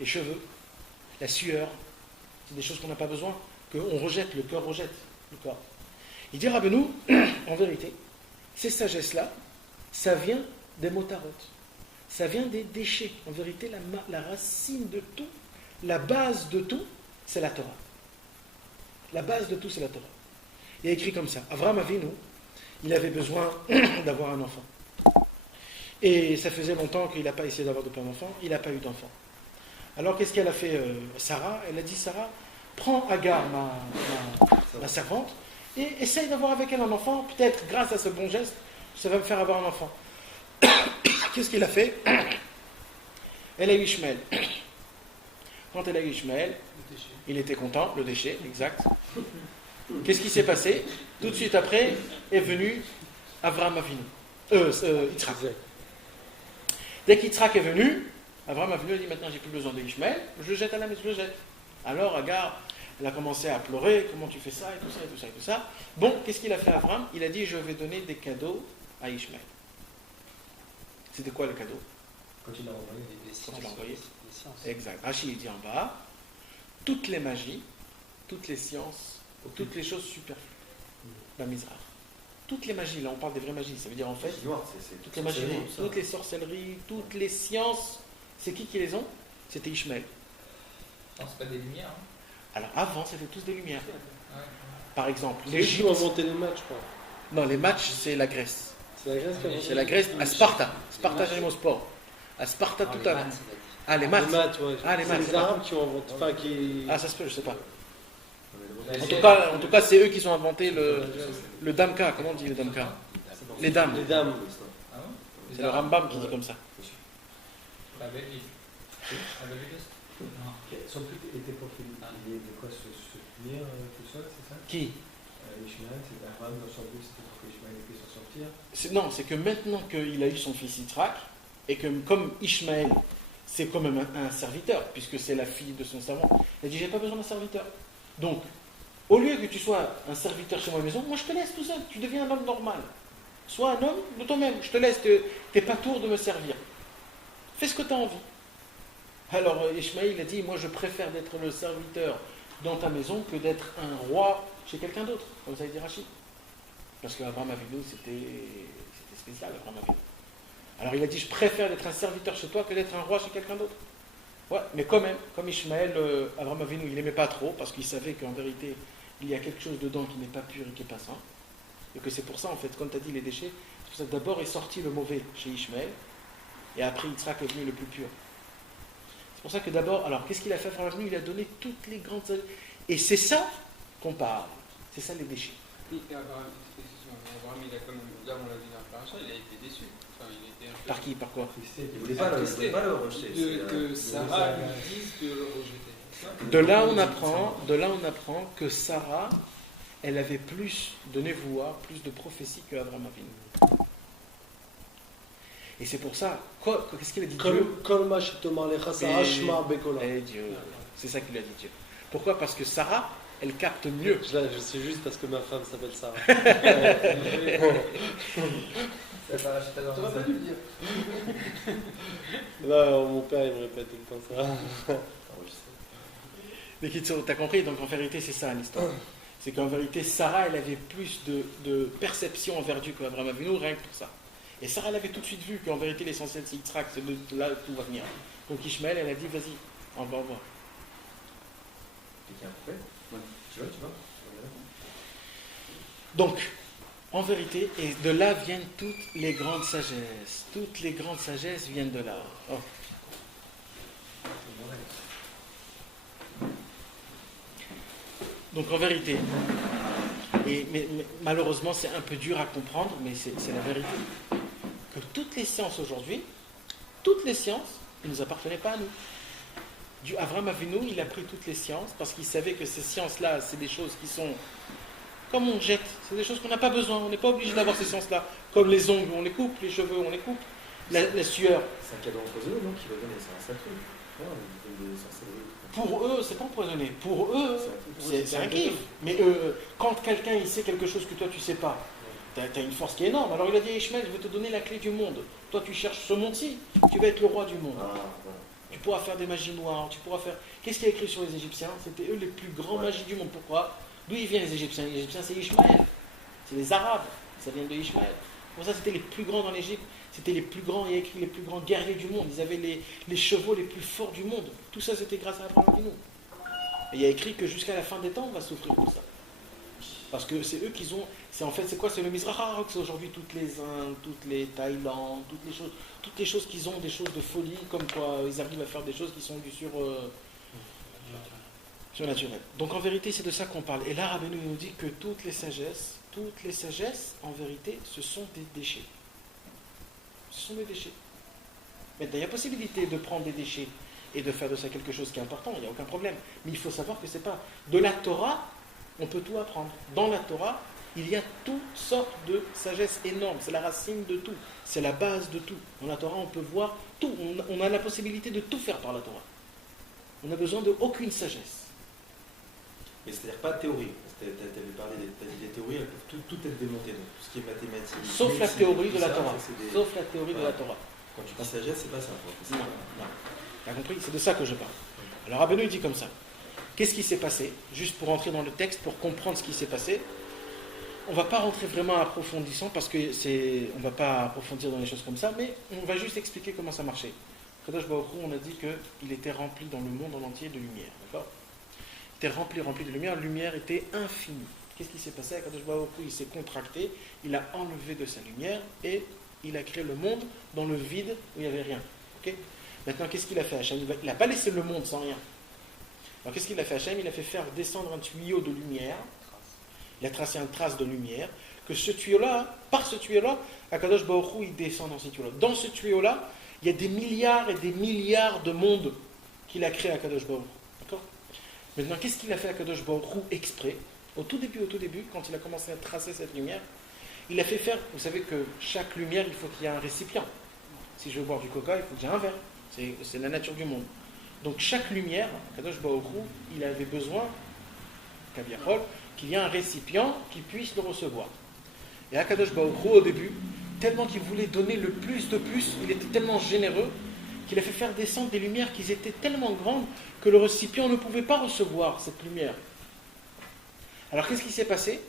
les cheveux, la sueur, c'est des choses qu'on n'a pas besoin, qu'on rejette, le cœur rejette le corps. Il dit Rabbeinu, en vérité, ces sagesses-là, ça vient des motarot. Ça vient des déchets. En vérité, la racine de tout, la base de tout, c'est la Torah. La base de tout, c'est la Torah. Il y a écrit comme ça. Avraham Avinu, il avait besoin d'avoir un enfant. Et ça faisait longtemps qu'il n'a pas essayé d'avoir de plein d'enfants. Il n'a pas eu d'enfant. Alors, qu'est-ce qu'elle a fait Sarah? Elle a dit, Sarah, prends Agar, ma servante, et essaye d'avoir avec elle un enfant. Peut-être grâce à ce bon geste, ça va me faire avoir un enfant. Qu'est-ce qu'il a fait? Elle a eu Ishmaël. Quand elle a eu Ishmaël, il était content, le déchet, exact. Qu'est-ce qui s'est passé? Tout de suite après est venu Avraham Avinu. Yitzhak. Dès qu'Yitzhak est venu, Avraham Avinu a dit maintenant j'ai plus besoin de Ishmaël, je le jette à la maison, je le jette. Alors Agar, elle a commencé à pleurer, comment tu fais ça, et tout ça, et tout ça, et tout ça. Bon, qu'est-ce qu'il a fait Avraham? Il a dit je vais donner des cadeaux à Ishmaël. C'était quoi le cadeau? Quand il l'a envoyé, Quand il l'a envoyé. Exact. Rachid il dit en bas, toutes les magies, toutes les sciences, toutes les choses superflues. La Mizrach. Toutes les magies, là on parle des vraies magies, ça veut dire en fait, toutes les magies, toutes les sorcelleries, toutes les sciences, c'est qui les ont? C'était Ishmaël. Non, c'est pas des lumières. Hein. Alors avant, c'était tous des lumières. Ouais. Par exemple, C'est eux qui ont inventé les matchs, je crois. Non, les matchs, c'est la Grèce. C'est la Grèce qui a inventé. C'est la Grèce à Sparta. Sparta, j'aime au sport. À Sparta, tout à l'heure. Ah, les maths. Les maths, ouais. Ah, les maths. C'est les Arabes qui ont inventé. Enfin, qui. Ah, ça se peut, je sais pas. En tout cas, c'est eux qui ont inventé le damka. Comment on dit le damka? Les dames. Les dames. Ah bon? C'est le Rambam qui dit comme ça. La Belgique. La Belgique. Non. Son but était pour qu'il ait de quoi se tenir tout seul, c'est ça? Qui? Ishmael, c'est Abraham, dans son but c'était pour que Ishmael puisse s'en sortir. Non, c'est que maintenant qu'il a eu son fils Yitzhak, et que comme Ishmaël, c'est quand même un serviteur, puisque c'est la fille de son servant, il a dit j'ai pas besoin d'un serviteur. Donc, au lieu que tu sois un serviteur chez moi à la maison, moi je te laisse tout seul, tu deviens un homme normal. Sois un homme de toi-même, je te laisse, t'es pas tour de me servir. Fais ce que tu as envie. Alors Ishmaël il a dit, moi je préfère d'être le serviteur dans ta maison que d'être un roi chez quelqu'un d'autre, comme ça il dit Rachid. Parce qu'Abraham Avinu c'était spécial, Abraham Avinu. Alors il a dit, je préfère d'être un serviteur chez toi que d'être un roi chez quelqu'un d'autre. Ouais, mais quand même, comme Ishmaël, Abraham Avinu, il n'aimait pas trop, parce qu'il savait qu'en vérité, il y a quelque chose dedans qui n'est pas pur et qui n'est pas sain. Et que c'est pour ça, en fait, comme tu as dit, les déchets, c'est pour ça que d'abord est sorti le mauvais chez Ishmaël, et après Yitzhak est venu le plus pur. C'est pour ça que d'abord, alors qu'est-ce qu'il a fait Abraham Avinu? Il a donné toutes les grandes... Et c'est ça qu'on parle, c'est ça les déchets. Oui, Abraham, il a quand même, là on l'a vu dans le parachat, il a été déçu. Enfin, il était un peu... Par qui? Par quoi? Il ne voulait pas le rejeter. Que Sarah lui dise de le rejeter. De là on apprend que Sarah, elle avait plus de névoie, plus de prophétie que Abraham Avinu. Et c'est pour ça, qu'est-ce qu'il a dit Dieu? Et Dieu, c'est ça qu'il a dit Dieu. Pourquoi? Parce que Sarah, elle capte mieux. Je sais juste parce que ma femme s'appelle Sarah. T'aurais pas dû le dire. Là, mon père il me répète tout le temps ça. Mais t'as compris, donc en vérité c'est ça l'histoire. C'est qu'en vérité Sarah elle avait plus de perception envers Dieu qu'Abraham Avinu, rien que pour ça. Et Sarah elle avait tout de suite vu qu'en vérité l'essentiel c'est Yitzhak, c'est de là tout va venir. Donc Ishmaël elle a dit vas-y, on va voir. Tu vois. Donc, en vérité, et de là viennent toutes les grandes sagesses. Toutes les grandes sagesses viennent de là. Oh. Donc en vérité, mais malheureusement c'est un peu dur à comprendre, mais c'est la vérité. Que toutes les sciences aujourd'hui, elles ne nous appartenaient pas à nous. Abraham Avinu, il a pris toutes les sciences parce qu'il savait que ces sciences-là, c'est des choses qui sont comme on jette, c'est des choses qu'on n'a pas besoin, on n'est pas obligé d'avoir ces sciences-là. Comme les ongles, on les coupe, les cheveux, on les coupe, la sueur. C'est un cadeau empoisonné, non, qui va donner, c'est un sale truc. Pour eux, c'est pas empoisonné. Pour eux, c'est un kiff. Mais quand quelqu'un il sait quelque chose que toi tu sais pas, t'as une force qui est énorme. Alors il a dit à Ishmael, je vais te donner la clé du monde. Toi tu cherches ce monde-ci, tu vas être le roi du monde. Tu pourras faire des magies noires, tu pourras faire... Qu'est-ce qu'il y a écrit sur les Égyptiens? C'était eux les plus grands magies du monde. Pourquoi? D'où ils viennent les Égyptiens? Les Égyptiens c'est Ishmael. C'est les Arabes, ça vient de Ishmael. Pour ça c'était les plus grands dans l'Égypte. C'était les plus grands, il y a écrit les plus grands guerriers du monde. Ils avaient les chevaux les plus forts du monde. Tout ça c'était grâce à Abraham Avinu. Et il y a écrit que jusqu'à la fin des temps on va souffrir de ça. Parce que c'est eux qui ont... C'est quoi? C'est le Mizrach. C'est aujourd'hui toutes les Indes, toutes les Thaïlandes, toutes les choses qu'ils ont, des choses de folie, comme quoi ils arrivent à faire des choses qui sont du Surnaturel. Donc en vérité, c'est de ça qu'on parle. Et là, Rabbeinu nous dit que toutes les sagesses, en vérité, ce sont des déchets. Ce sont des déchets. Maintenant, il y a possibilité de prendre des déchets et de faire de ça quelque chose qui est important, il n'y a aucun problème. Mais il faut savoir que c'est pas... De la Torah, on peut tout apprendre. Dans la Torah, il y a toutes sortes de sagesse énormes. C'est la racine de tout. C'est la base de tout. Dans la Torah, on peut voir tout. On a la possibilité de tout faire par la Torah. On n'a besoin d'aucune sagesse. Mais c'est-à-dire pas théorie. Tu avais parlé des théories, elles peuvent tout être démontées. Donc tout ce qui est mathématiques. Sauf la théorie de la Torah. Sauf la théorie de la Torah. Quand tu dis sagesse, c'est pas ça. Non. Tu as compris? C'est de ça que je parle. Alors Rabbeinu dit comme ça. Qu'est-ce qui s'est passé? Juste pour entrer dans le texte, pour comprendre ce qui s'est passé. On ne va pas rentrer vraiment en approfondissant parce que on ne va pas approfondir dans les choses comme ça, mais on va juste expliquer comment ça marchait. Kadosh Baruch Hu, on a dit qu'il était rempli dans le monde en entier de lumière. D'accord? Il était rempli de lumière. La lumière était infinie. Qu'est-ce qui s'est passé? Kadosh Baruch Hu, il s'est contracté, il a enlevé de sa lumière et il a créé le monde dans le vide où il n'y avait rien. Okay? Maintenant, qu'est-ce qu'il a fait Hachem? Il n'a pas laissé le monde sans rien. Alors, qu'est-ce qu'il a fait Hachem? Il a fait faire descendre un tuyau de lumière. Il a tracé une trace de lumière. Que ce tuyau-là, par ce tuyau-là, Akadosh Baruch Hu, il descend dans ce tuyau-là. Dans ce tuyau-là, il y a des milliards et des milliards de mondes qu'il a créés Akadosh Baruch Hu. D'accord? Maintenant, qu'est-ce qu'il a fait Akadosh Baruch Hu exprès? Au tout début, quand il a commencé à tracer cette lumière, il a fait faire, vous savez que chaque lumière, il faut qu'il y ait un récipient. Si je veux boire du coca, il faut qu'il y ait un verre. C'est la nature du monde. Donc chaque lumière, Kadosh Baruch Hu, il avait besoin, Kaviachol, qu'il y ait un récipient qui puisse le recevoir. Et Kadosh Baruch Hu, au début, tellement qu'il voulait donner le plus de plus, il était tellement généreux qu'il a fait faire descendre des lumières qui étaient tellement grandes que le récipient ne pouvait pas recevoir cette lumière. Alors qu'est-ce qui s'est passé?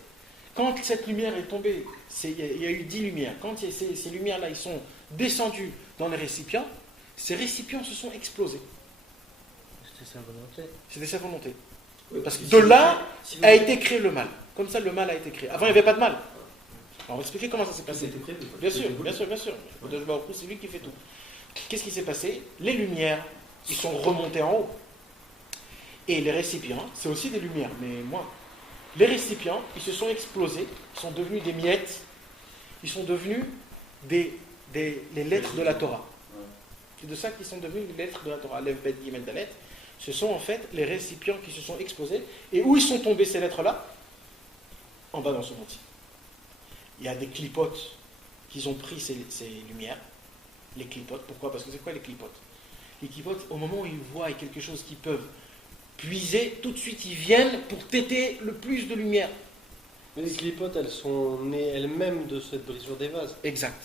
Quand cette lumière est tombée, il y a eu 10 lumières. Quand ces lumières-là, ils sont descendues dans les récipients, ces récipients se sont explosés. C'était sa volonté. Parce que de là a été créé le mal. Comme ça, le mal a été créé. Avant, il n'y avait pas de mal. Alors, on va expliquer comment ça s'est passé. Bien sûr. C'est lui qui fait tout. Qu'est-ce qui s'est passé? Les lumières, ils sont remontés en haut. Et les récipients, c'est aussi des lumières, mais moins. Les récipients, ils se sont explosés, ils sont devenus des miettes, ils sont devenus les lettres de la Torah. C'est de ça qu'ils sont devenus les lettres de la Torah. Lev, Bet, Gimel, Dalet. Ce sont en fait les récipients qui se sont explosés. Et où ils sont tombés ces lettres-là? En bas dans ce monde-ci. Il y a des clipotes qui ont pris ces lumières. Les clipotes, pourquoi? Parce que c'est quoi les clipotes? Les clipotes, au moment où ils voient quelque chose qu'ils peuvent puiser, tout de suite ils viennent pour téter le plus de lumière. Mais les clipotes, elles sont nées elles-mêmes de cette brisure des vases. Exact.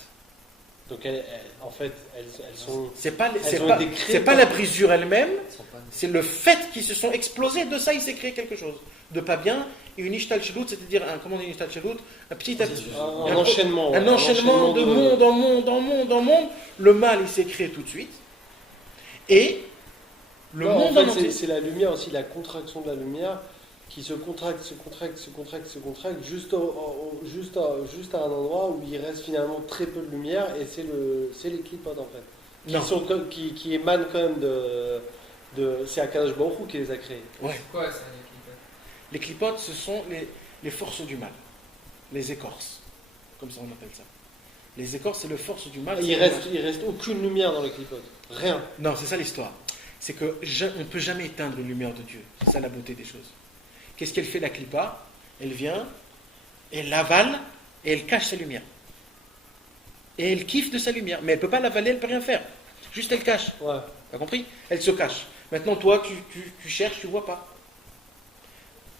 Donc en fait, elles sont. C'est pas la brisure elle-même, c'est le fait qu'ils se sont explosés. De ça, il s'est créé quelque chose de pas bien. Et une ishtal shelut, c'est-à-dire comment on dit une ishtal shelut, un petit enchaînement de monde en monde. Le mal, il s'est créé tout de suite. Et le monde en entier. C'est la lumière aussi, la contraction de la lumière qui se contracte juste à un endroit où il reste finalement très peu de lumière, et c'est les clipotes en fait. Qui émanent quand même c'est Akadosh Baruch Hu qui les a créés. Ouais. C'est quoi ça, les clipotes? Les clipotes, ce sont les forces du mal, les écorces, comme ça on appelle ça. Les écorces, c'est les forces du mal. Il reste aucune lumière dans les clipotes. Rien. Non, c'est ça l'histoire. C'est qu'on ne peut jamais éteindre la lumière de Dieu. C'est ça la beauté des choses. Qu'est-ce qu'elle fait, la clipa? Elle vient, elle l'avale et elle cache sa lumière. Et elle kiffe de sa lumière. Mais elle ne peut pas l'avaler, elle ne peut rien faire. Juste elle cache. Ouais. Tu as compris? Elle se cache. Maintenant, toi, tu cherches, tu ne vois pas.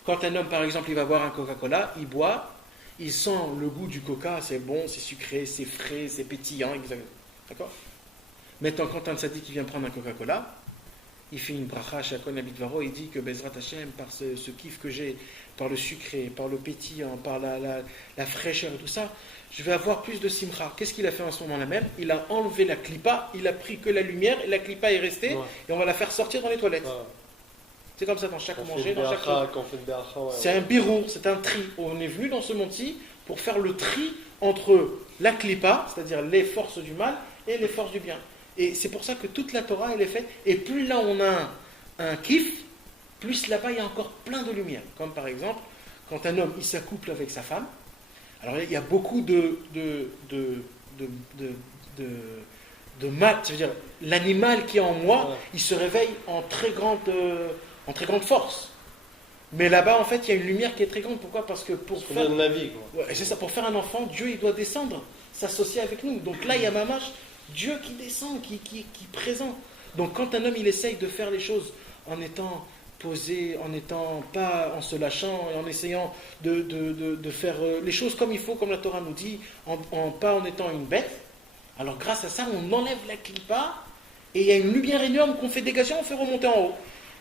Quand un homme, par exemple, il va boire un Coca-Cola, il boit, il sent le goût du coca, c'est bon, c'est sucré, c'est frais, c'est pétillant, exactement. D'accord? Maintenant, quand un tzaddik qui vient prendre un Coca-Cola, il fait une bracha, Shakon Abitvaro, il dit que Bezrat Hashem, par ce kiff que j'ai, par le sucré, par le pétillant, par la fraîcheur et tout ça, je vais avoir plus de simcha. Qu'est-ce qu'il a fait en ce moment-là même? Il a enlevé la clipa, il a pris que la lumière, et la clipa est restée, et on va la faire sortir dans les toilettes. Ouais. C'est comme ça dans chaque manger, dans chaque c'est un birour, c'est un tri. On est venu dans ce monde-ci pour faire le tri entre la clipa, c'est-à-dire les forces du mal, et les forces du bien. Et c'est pour ça que toute la Torah, elle est faite. Et plus là on a un kiff, plus là-bas il y a encore plein de lumière. Comme par exemple, quand un homme il s'accouple avec sa femme, alors il y a beaucoup de mal, c'est-à-dire l'animal qui est en moi, il se réveille en très grande force. Mais là-bas, en fait, il y a une lumière qui est très grande. Pourquoi ? Parce que pour faire la vie, quoi. Ouais, c'est ça, pour faire un enfant, Dieu il doit descendre, s'associer avec nous. Donc là, il y a Mamash, Dieu qui descend, qui est présent. Donc quand un homme il essaye de faire les choses en étant posé, en se lâchant et en essayant de faire les choses comme il faut, comme la Torah nous dit, pas en étant une bête, alors grâce à ça, on enlève la clipa et il y a une lumière énorme qu'on fait dégager, on fait remonter en haut.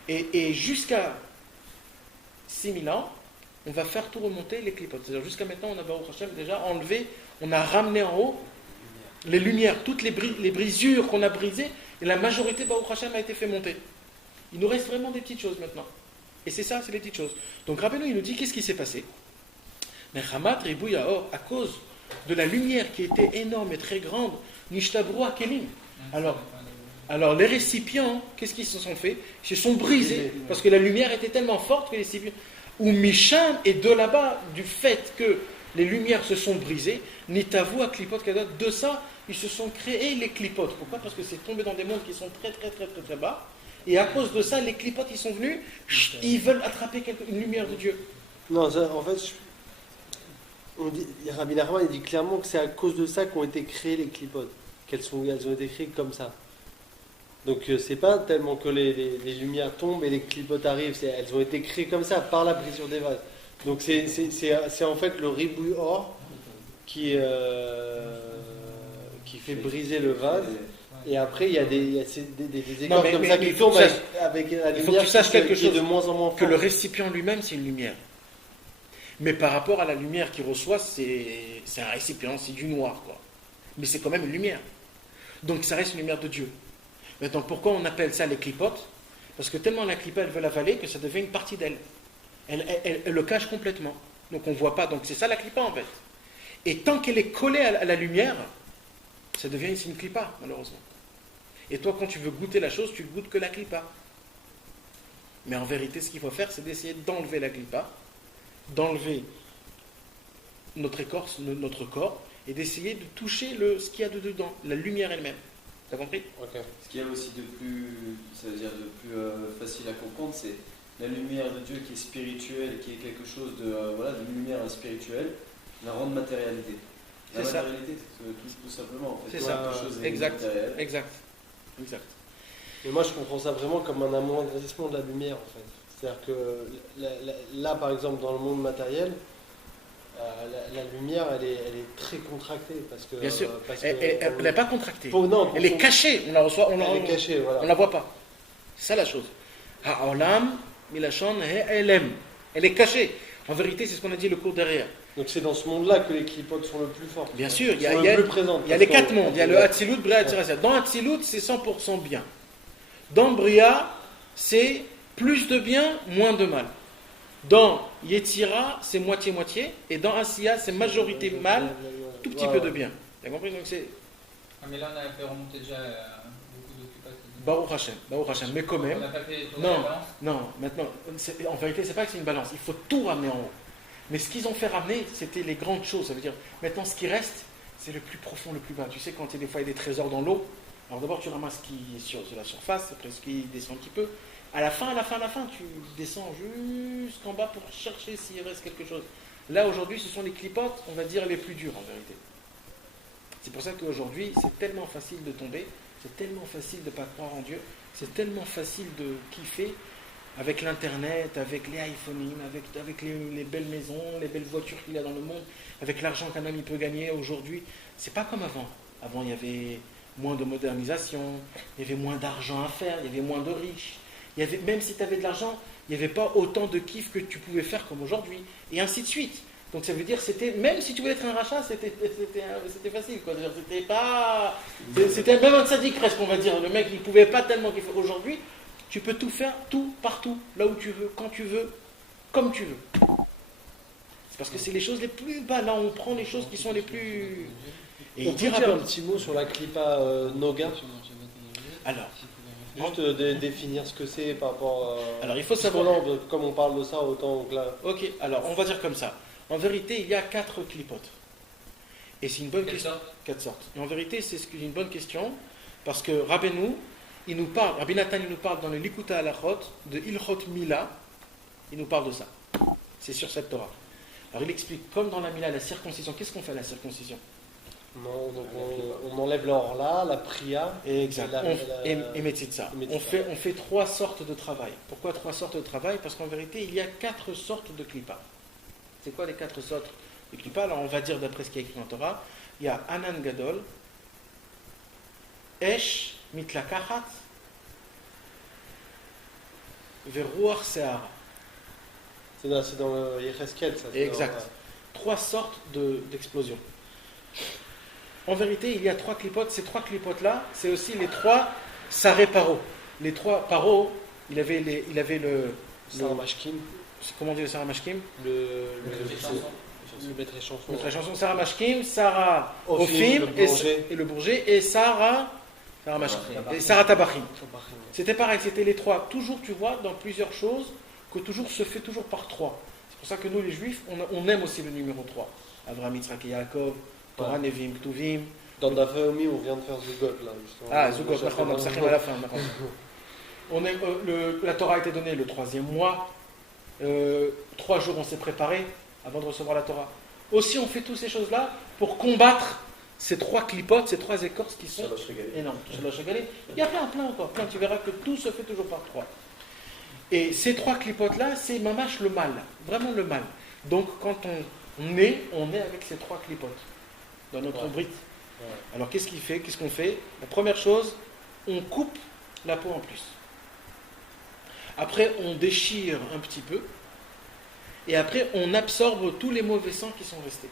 Et jusqu'à 6000 ans, on va faire tout remonter les clipotes. C'est-à-dire jusqu'à maintenant, on a Baruch Hashem déjà enlevé, on a ramené en haut les lumières, toutes les brisures qu'on a brisées, et la majorité Baruch Hashem a été fait monter. Il nous reste vraiment des petites choses maintenant. Et c'est ça, c'est les petites choses. Donc Rabbeinu, il nous dit, qu'est-ce qui s'est passé ? Mais Chamat Ribouya Or, à cause de la lumière qui était énorme et très grande, Nishtabru Akelim. Alors les récipients, qu'est-ce qu'ils se sont fait ? Ils se sont brisés, parce que la lumière était tellement forte que les récipients... Ou Misham, et de là-bas, du fait que les lumières se sont brisées, Nitavu à Klipot Kadot, de ça, ils se sont créés les clipotes. Pourquoi ? Parce que c'est tombé dans des mondes qui sont très très très très très bas, et à cause de ça, les clipotes, ils sont venus, ils veulent attraper une lumière de Dieu. Non, ça, en fait, Rabbi Nachman, il dit clairement que c'est à cause de ça qu'ont été créées les clipotes, elles ont été créées comme ça. Donc c'est pas tellement que les lumières tombent et les clipotes arrivent, elles ont été créées comme ça par la brisure des vases. Donc c'est en fait le ribouille or qui fait briser le vase. Et après il y a des écorces comme ça qui tombent avec la lumière qui est de moins en moins forte. Que le récipient lui-même c'est une lumière. Mais par rapport à la lumière qu'il reçoit, c'est un récipient, c'est du noir quoi. Mais c'est quand même une lumière. Donc ça reste une lumière de Dieu. Maintenant, pourquoi on appelle ça les clipotes ? Parce que tellement la clipa, elle veut l'avaler que ça devient une partie d'elle. Elle le cache complètement. Donc on ne voit pas. Donc c'est ça la clipa en fait. Et tant qu'elle est collée à la lumière, ça devient une clipa, malheureusement. Et toi, quand tu veux goûter la chose, tu ne goûtes que la clipa. Mais en vérité, ce qu'il faut faire, c'est d'essayer d'enlever la clipa, d'enlever notre écorce, notre corps, et d'essayer de toucher ce qu'il y a dedans, la lumière elle-même. T'as compris ? Okay. Ce qu'il y a aussi de plus facile à comprendre, c'est la lumière de Dieu qui est spirituelle, qui est quelque chose de lumière spirituelle, la rendre matérialité. La matérialité, c'est tout simplement. En fait, c'est ça. Quelque chose exact. Mais moi, je comprends ça vraiment comme un amoindrissement de la lumière, en fait. C'est-à-dire que là, par exemple, dans le monde matériel, la lumière, elle est très contractée parce que. Bien sûr. Elle n'est pas contractée. Elle est cachée. On est cachée, voilà. On la voit pas. C'est ça la chose. Ha'olam milachon he'elem. Elle est cachée. En vérité, c'est ce qu'on a dit le cours derrière. Donc c'est dans ce monde-là que les clipotes sont le plus forts. Bien sûr. Il y a les 4 mondes. Il y a le Hatzilut, Bria, etc. Dans Hatzilut, c'est 100% bien. Dans Bria, c'est plus de bien, moins de mal. Dans Yetzira, c'est moitié-moitié, et dans Asiya, c'est majorité mal, tout petit peu de bien. Tu as compris ? Donc c'est... mais là, on a fait remonter déjà beaucoup d'occupations. Baruch Hashem, mais quand même... On n'a pas fait non, maintenant, en vérité, c'est pas que c'est une balance, il faut tout ramener en haut. Mais ce qu'ils ont fait ramener, c'était les grandes choses, ça veut dire, maintenant, ce qui reste, c'est le plus profond, le plus bas. Tu sais, quand des fois, il y a des trésors dans l'eau, alors d'abord, tu ramasses ce qui est sur la surface, après ce qui descend un petit peu. À la fin, tu descends jusqu'en bas pour chercher s'il reste quelque chose. Là, aujourd'hui, ce sont les clipotes, on va dire, les plus durs, en vérité. C'est pour ça qu'aujourd'hui, c'est tellement facile de tomber, c'est tellement facile de ne pas croire en Dieu, c'est tellement facile de kiffer avec l'Internet, avec les iPhones, avec les belles maisons, les belles voitures qu'il y a dans le monde, avec l'argent qu'un homme peut gagner aujourd'hui. C'est pas comme avant. Avant, il y avait moins de modernisation, il y avait moins d'argent à faire, il y avait moins de riches. Même si tu avais de l'argent, il n'y avait pas autant de kiff que tu pouvais faire comme aujourd'hui, et ainsi de suite. Donc ça veut dire même si tu voulais être un rachat, c'était facile, quoi. C'était même un tzaddik presque, on va dire. Le mec, il ne pouvait pas tellement kiffer. Aujourd'hui, tu peux tout faire, tout, partout, là où tu veux, quand tu veux, comme tu veux. C'est parce que c'est les choses les plus bas. Là, on prend les choses qui sont les plus... Et on peut dire un petit mot sur la clipa Noga. Alors, Juste définir ce que c'est par rapport à... Alors il faut Parce que savoir. là, comme on parle de ça, autant que là... Ok, alors on va dire comme ça. En vérité, il y a 4 clipotes. Et c'est une bonne Quelle question. sorte? 4 sortes. Et en vérité, c'est une bonne question, parce que Rabbeinu, il nous parle, Rabbi Nathan, il nous parle dans le Likuta Halachot, de Ilchot Mila, il nous parle de ça. C'est sur cette Torah. Alors il explique, comme dans la Mila, la circoncision, qu'est-ce qu'on fait à la circoncision? Non, donc on enlève l'or là, la priya... Exact. Et Metzitza. et Metzitza. On fait 3 sortes de travail. Pourquoi 3 sortes de travail? Parce qu'en vérité, il y a 4 sortes de klippa. C'est quoi les 4 sortes de klippa? Alors on va dire d'après ce qui est écrit en Torah, il y a Anan Gadol, Esh Mitlakachat, Veruach Seara. C'est dans le Yecheskel, ça. Exact. 3 sortes d'explosions. En vérité, il y a 3 clipotes. Ces 3 clipotes-là, c'est aussi les 3 saré paro. Les 3 paro, il avait le Saramashkim, comment on dit le Sarah Mashkim? le Les chansons. maître et chanson. La chanson Sarah Mashkim, Sarah Ophim, Ophim le et le Bourget, et Sarah Mashkim, et Sarah Tabachim. Tabachim. C'était pareil, c'était les 3. Toujours, tu vois, dans plusieurs choses, que toujours se fait toujours par 3. C'est pour ça que nous, les Juifs, on aime aussi le numéro 3. Avraham, Yitzhak et Yaakov, Torah, Nevim, Ktuvim. Dans Dafeomi, on vient de faire Zugot là, justement. Ah, Zugot, on on a à la fin. On aime, la Torah a été donnée le 3e mois. 3 jours, on s'est préparé avant de recevoir la Torah. Aussi, on fait toutes ces choses-là pour combattre ces 3 clipotes, ces 3 écorces qui sont énormes. Il y a plein encore. Plein, tu verras que tout se fait toujours par 3. Et ces 3 clipotes-là, c'est mamache le mal. Vraiment le mal. Donc, quand on est avec ces 3 clipotes dans notre brite. Ouais. Alors, qu'est-ce qu'on fait? La première chose, on coupe la peau en plus. Après, on déchire un petit peu. Et après, on absorbe tous les mauvais sangs qui sont restés.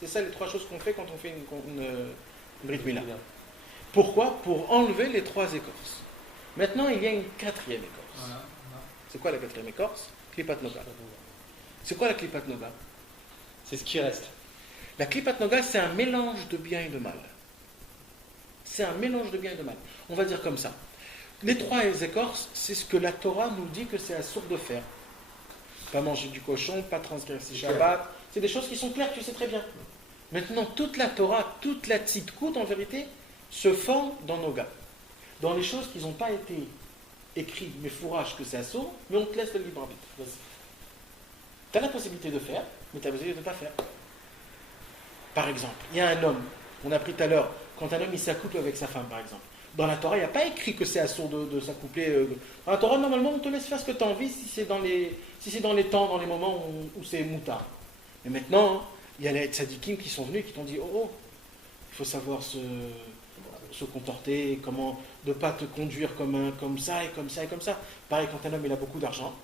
C'est ça les 3 choses qu'on fait quand on fait une Brit Mila. Pourquoi? Pour enlever les 3 écorces. Maintenant, il y a une 4e écorce. Voilà. C'est quoi la 4e écorce? Klipat Noga. C'est quoi la Klipat Noga? C'est ce qui reste. La Klipat Noga, c'est un mélange de bien et de mal. C'est un mélange de bien et de mal. On va dire comme ça. Les 3 écorces, c'est ce que la Torah nous dit que c'est assourd de faire. Pas manger du cochon, pas transgresser Shabbat. C'est des choses qui sont claires, tu sais très bien. Maintenant, toute la Torah, toute la tzidkout, en vérité, se forme dans Noga. Dans les choses qui n'ont pas été écrites, mais fourrage que c'est assourd, mais on te laisse le libre arbitre. Vas-y. Tu as la possibilité de faire, mais tu as la possibilité de ne pas faire. Par exemple, il y a un homme, on a appris tout à l'heure, quand un homme il s'accouple avec sa femme, par exemple. Dans la Torah, il n'y a pas écrit que c'est assourd de s'accoupler. Dans la Torah, normalement, on te laisse faire ce que tu as envie si c'est dans les temps, dans les moments où c'est moutard. Mais maintenant, il y a les tzadikim qui sont venus et qui t'ont dit il faut savoir se comporter, comment ne pas te conduire comme ça et comme ça et comme ça. Pareil, quand un homme il a beaucoup d'argent,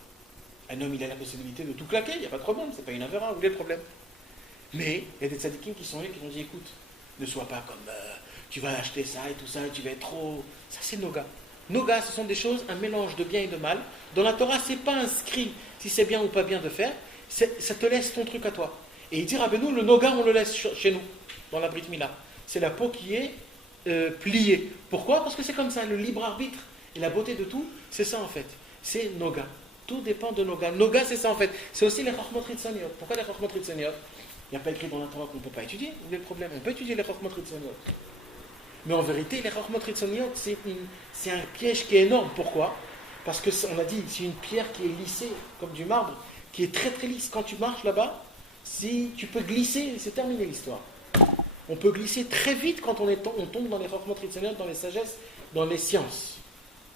un homme il a la possibilité de tout claquer, il n'y a pas de problème, c'est pas une avéra, où est le problème? Mais il y a des tzadikim qui sont venus et qui t'ont dit écoute, ne sois pas comme tu vas acheter ça et tout ça, et tu vas être trop. Ça, c'est Noga. Noga, ce sont des choses, un mélange de bien et de mal. Dans la Torah, c'est pas inscrit si c'est bien ou pas bien de faire, ça te laisse ton truc à toi. Et il dit Rabbeinu, le Noga, on le laisse chez nous, dans la Brit Mila. C'est la peau qui est pliée. Pourquoi? Parce que c'est comme ça, le libre arbitre et la beauté de tout, c'est ça en fait. C'est Noga. Tout dépend de Noga. Noga, c'est ça en fait. C'est aussi les Chachmot Ritzoniot. Pourquoi les Chachmot Ritzoniot? Il n'y a pas écrit dans la Torah qu'on ne peut pas étudier. Où est le problème? On peut étudier les Chachmot Ritzoniot. Mais en vérité, les Chachmot Ritzoniot, c'est un piège qui est énorme. Pourquoi? Parce que on a dit, c'est une pierre qui est lissée comme du marbre, qui est très très lisse. Quand tu marches là-bas, si tu peux glisser, c'est terminé l'histoire. On peut glisser très vite quand on tombe dans les Chachmot Ritzoniot, dans les sagesses, dans les sciences.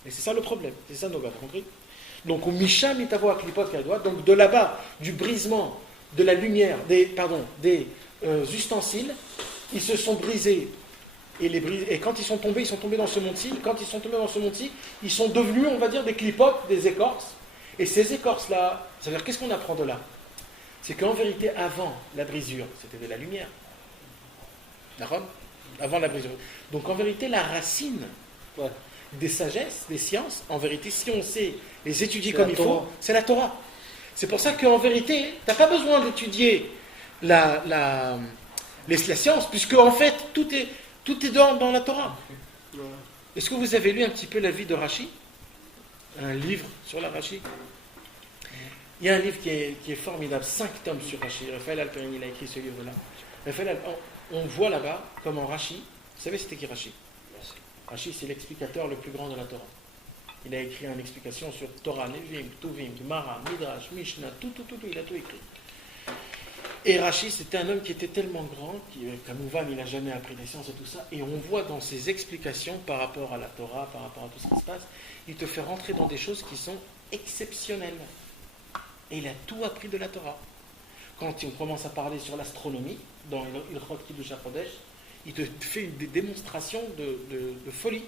Et c'est ça le problème. C'est ça nos gars, compris? Donc au Misha Mitavo Aklipot Kaldoa, donc de là-bas, du brisement de la lumière, des ustensiles, ils se sont brisés. Et quand ils sont tombés dans ce monti. Quand ils sont tombés dans ce monti, ils sont devenus, on va dire, des clipotes, des écorces. Et ces écorces-là, c'est-à-dire, qu'est-ce qu'on apprend de là? C'est qu'en vérité, avant la brisure, c'était de la lumière. D'accord? Avant la brisure. Donc en vérité, la racine des sagesses, des sciences, en vérité, si on sait les étudier comme il faut, c'est la Torah. C'est pour ça qu'en vérité, tu n'as pas besoin d'étudier la science, puisque en fait, tout est dans la Torah. Est-ce que vous avez lu un petit peu la vie de Rashi? Un livre sur la Rashi? Il y a un livre qui est formidable, 5 tomes sur Rashi. Raphaël Alperin, il a écrit ce livre-là. On voit là-bas comment Rashi, vous savez c'était qui Rashi? Rashi, c'est l'explicateur le plus grand de la Torah. Il a écrit une explication sur Torah, Nevim, Tuvim, Gemara, Midrash, Mishnah, tout, il a tout écrit. Et Rashi, c'était un homme qui était tellement grand, qu'Amouvan, il n'a jamais appris des sciences et tout ça, et on voit dans ses explications par rapport à la Torah, par rapport à tout ce qui se passe, il te fait rentrer dans des choses qui sont exceptionnelles. Et il a tout appris de la Torah. Quand on commence à parler sur l'astronomie, dans Ilchot Kiddush HaKodesh, il te fait des démonstrations de folie.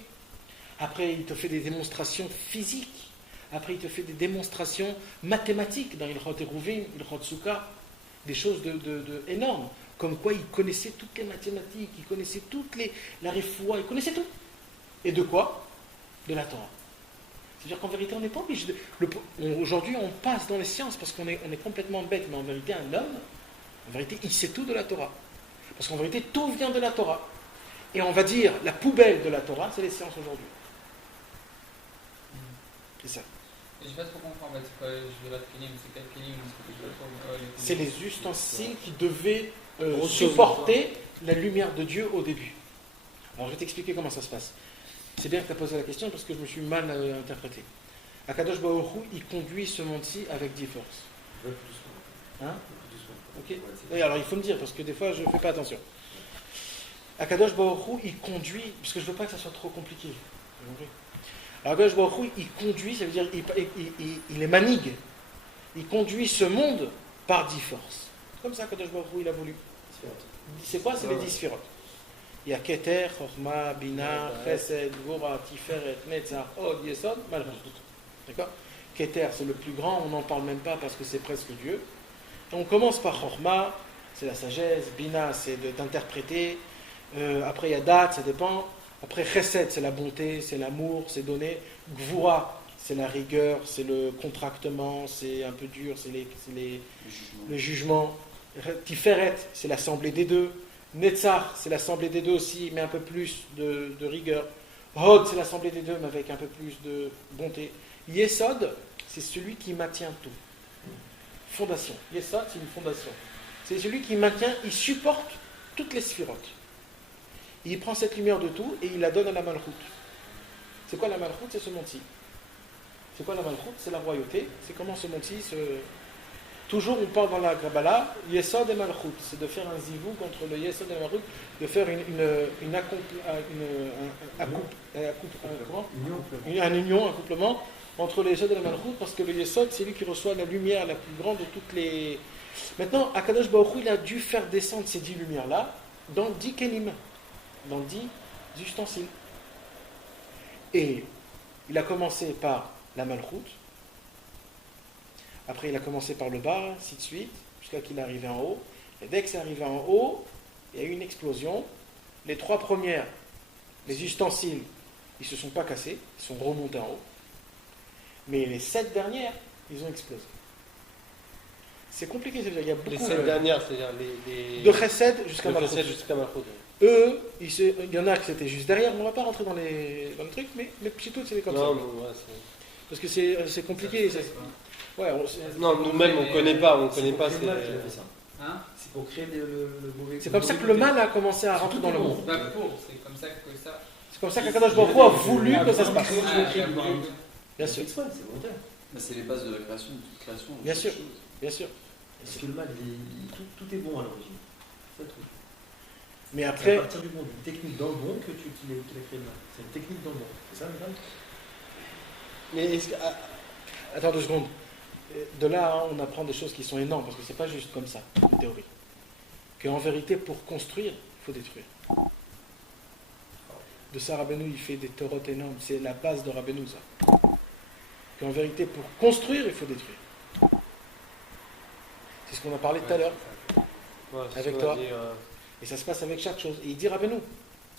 Après, il te fait des démonstrations physiques. Après, il te fait des démonstrations mathématiques dans Ilchot Eruvin, Ilchot Sukkah, des choses énormes. Comme quoi, il connaissait toutes les mathématiques, il connaissait la refoua, il connaissait tout. Et de quoi? De la Torah. C'est-à-dire qu'en vérité, on n'est pas obligé aujourd'hui, on passe dans les sciences parce qu'on est complètement bête, mais en vérité, un homme, en vérité, il sait tout de la Torah. Parce qu'en vérité, tout vient de la Torah. Et on va dire, la poubelle de la Torah, c'est les sciences aujourd'hui. C'est ça. Je ne sais pas trop comprendre, en fait, c'est quoi Shvirat Kelim, c'est quel Kelim? C'est les ustensiles qui devaient supporter la lumière de Dieu au début. Alors je vais t'expliquer comment ça se passe. C'est bien que tu as posé la question parce que je me suis mal interprété. Akadosh Baruch Hu, il conduit ce monde-ci avec 10 forces. Hein? Ok. Et alors il faut me dire parce que des fois je ne fais pas attention. Akadosh Baruch Hu, il conduit, parce que je ne veux pas que ça soit trop compliqué. Alors Akadosh Baruch Hu, il conduit, ça veut dire il les manigue. Il conduit ce monde par 10 forces. Comme ça Akadosh Baruch Hu, il a voulu. C'est quoi? C'est les 10 sphirotes. Il y a Keter, Chorma, Bina, Chesed, Gvura, Tiferet, Netzach, Od, Yesod, Malchut. D'accord? Keter, c'est le plus grand, on n'en parle même pas parce que c'est presque Dieu. Et on commence par Chorma, c'est la sagesse, Bina, c'est d'interpréter. Après, il y a Dat, ça dépend. Après, Chesed, c'est la bonté, c'est l'amour, c'est donner. Gvura, c'est la rigueur, c'est le contractement, c'est un peu dur, c'est le jugement. Tiferet, c'est l'assemblée des deux. Netzach, c'est l'assemblée des deux aussi, mais un peu plus de rigueur. Hod, c'est l'assemblée des deux, mais avec un peu plus de bonté. Yesod, c'est celui qui maintient tout. Fondation. Yesod, c'est une fondation. C'est celui qui maintient, il supporte toutes les sphirotes. Il prend cette lumière de tout et il la donne à la Malchut. C'est quoi la Malchut? C'est ce monde-ci. C'est quoi la Malchut? C'est la royauté. C'est comment ce monde-ci se... Toujours, on parle dans la Kabbalah, Yesod et Malchut, c'est de faire un zivou contre le Yesod et Malchut, de faire un accouplement entre le Yesod et le Malchut, parce que le Yesod, c'est lui qui reçoit la lumière la plus grande de toutes les... Maintenant, Akadosh Baruch Hu, il a dû faire descendre ces 10 lumières-là dans 10 kelim, dans 10 ustensiles. Et il a commencé par la Malchut. Après, il a commencé par le bas, ainsi de suite, jusqu'à qu'il est arrivé en haut. Et dès que c'est arrivé en haut, il y a eu une explosion. Les 3 premières, les ustensiles, ils ne se sont pas cassés, ils sont remontés en haut. Mais les 7 dernières, ils ont explosé. C'est compliqué, c'est-à-dire il y a beaucoup... Les 7 dernières, c'est-à-dire les... De Chesed jusqu'à Malchut. Eux, il y en a qui c'était juste derrière, on ne va pas rentrer dans le truc, mais petit tout, c'est comme ça. Non, ouais, parce que c'est compliqué. Ouais, non, nous-mêmes, on ne connaît pas. C'est Hein? c'est pour créer le mauvais. C'est comme ça que le mal a commencé à rentrer dans le monde. C'est comme ça que ça. C'est comme ça qu'Akadosh Baruch Hu a voulu que ça se passe. Bien sûr. C'est volontaire. C'est les bases de la création, de toute création. Bien sûr. Bien sûr. Parce que le mal, tout est bon à l'origine. C'est le truc. Mais C'est à après, partir du monde, une technique dans le bon qu'il a créé le mal. C'est une technique dans le bon. C'est ça le mal? Mais est-ce que... attends 2 secondes. De là, on apprend des choses qui sont énormes, parce que c'est pas juste comme ça, une théorie. Qu'en vérité, pour construire, il faut détruire. De ça, Rabbeinu, il fait des torotes énormes. C'est la base de Rabbeinu, ça. Qu'en vérité, pour construire, il faut détruire. C'est ce qu'on a parlé tout à l'heure, avec toi. Et ça se passe avec chaque chose. Et il dit Rabbeinu,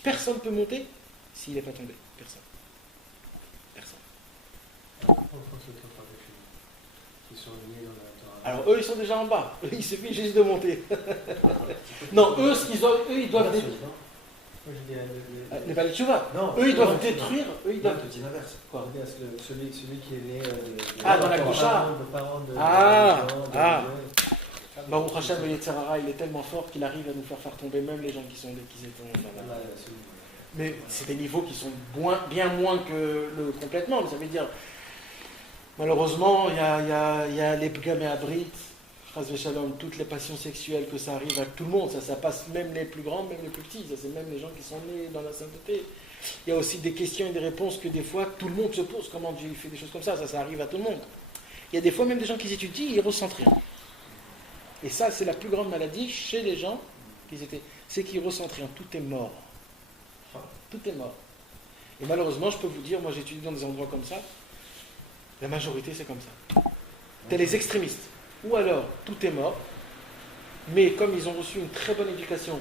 personne ne peut monter s'il n'est pas tombé. Personne. Alors eux, ils sont déjà en bas. Il suffit juste de monter. Non, eux, ils doivent... Moi, je dis, Les Balei Tshuva. Non, Eux, ils doivent non, détruire. Eux, ils Non, doivent. je dis l'inverse. Quoi? Celui qui est né Dans la Goucha. de parents de Ah. Baruch Hashem, le Yetzer Hara, il est tellement fort qu'il arrive à nous faire tomber même les gens qui étaient. Mais c'est des niveaux qui sont bien moins que le complètement. Ça veut dire, malheureusement, il y a les Pgam et Abrit, Shalom, toutes les passions sexuelles, que ça arrive à tout le monde. Ça passe même les plus grands, même les plus petits. Ça, c'est même les gens qui sont nés dans la sainteté. Il y a aussi des questions et des réponses que des fois tout le monde se pose. Comment Dieu fait des choses comme ça? Ça arrive à tout le monde. Il y a des fois même des gens qui étudient, ils ressentent rien. Et ça, c'est la plus grande maladie chez les gens c'est qu'ils ressentent rien. Tout est mort. Tout est mort. Et malheureusement, je peux vous dire, moi j'étudie dans des endroits comme ça, la majorité c'est comme ça. T'as les extrémistes. Ou alors, tout est mort, mais comme ils ont reçu une très bonne éducation,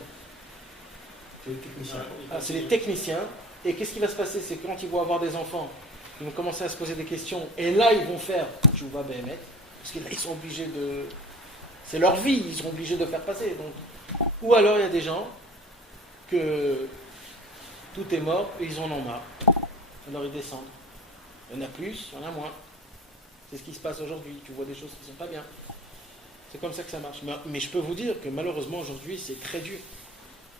c'est les techniciens, et qu'est-ce qui va se passer? C'est que quand ils vont avoir des enfants, ils vont commencer à se poser des questions, et là ils vont faire Tchouva Behemet, parce que là ils sont obligés de... C'est leur vie, ils seront obligés de faire passer. Donc. Ou alors il y a des gens que tout est mort et ils en ont marre. Alors ils descendent. Il y en a plus, il y en a moins. C'est ce qui se passe aujourd'hui. Tu vois des choses qui ne sont pas bien. C'est comme ça que ça marche. Mais je peux vous dire que malheureusement aujourd'hui c'est très dur.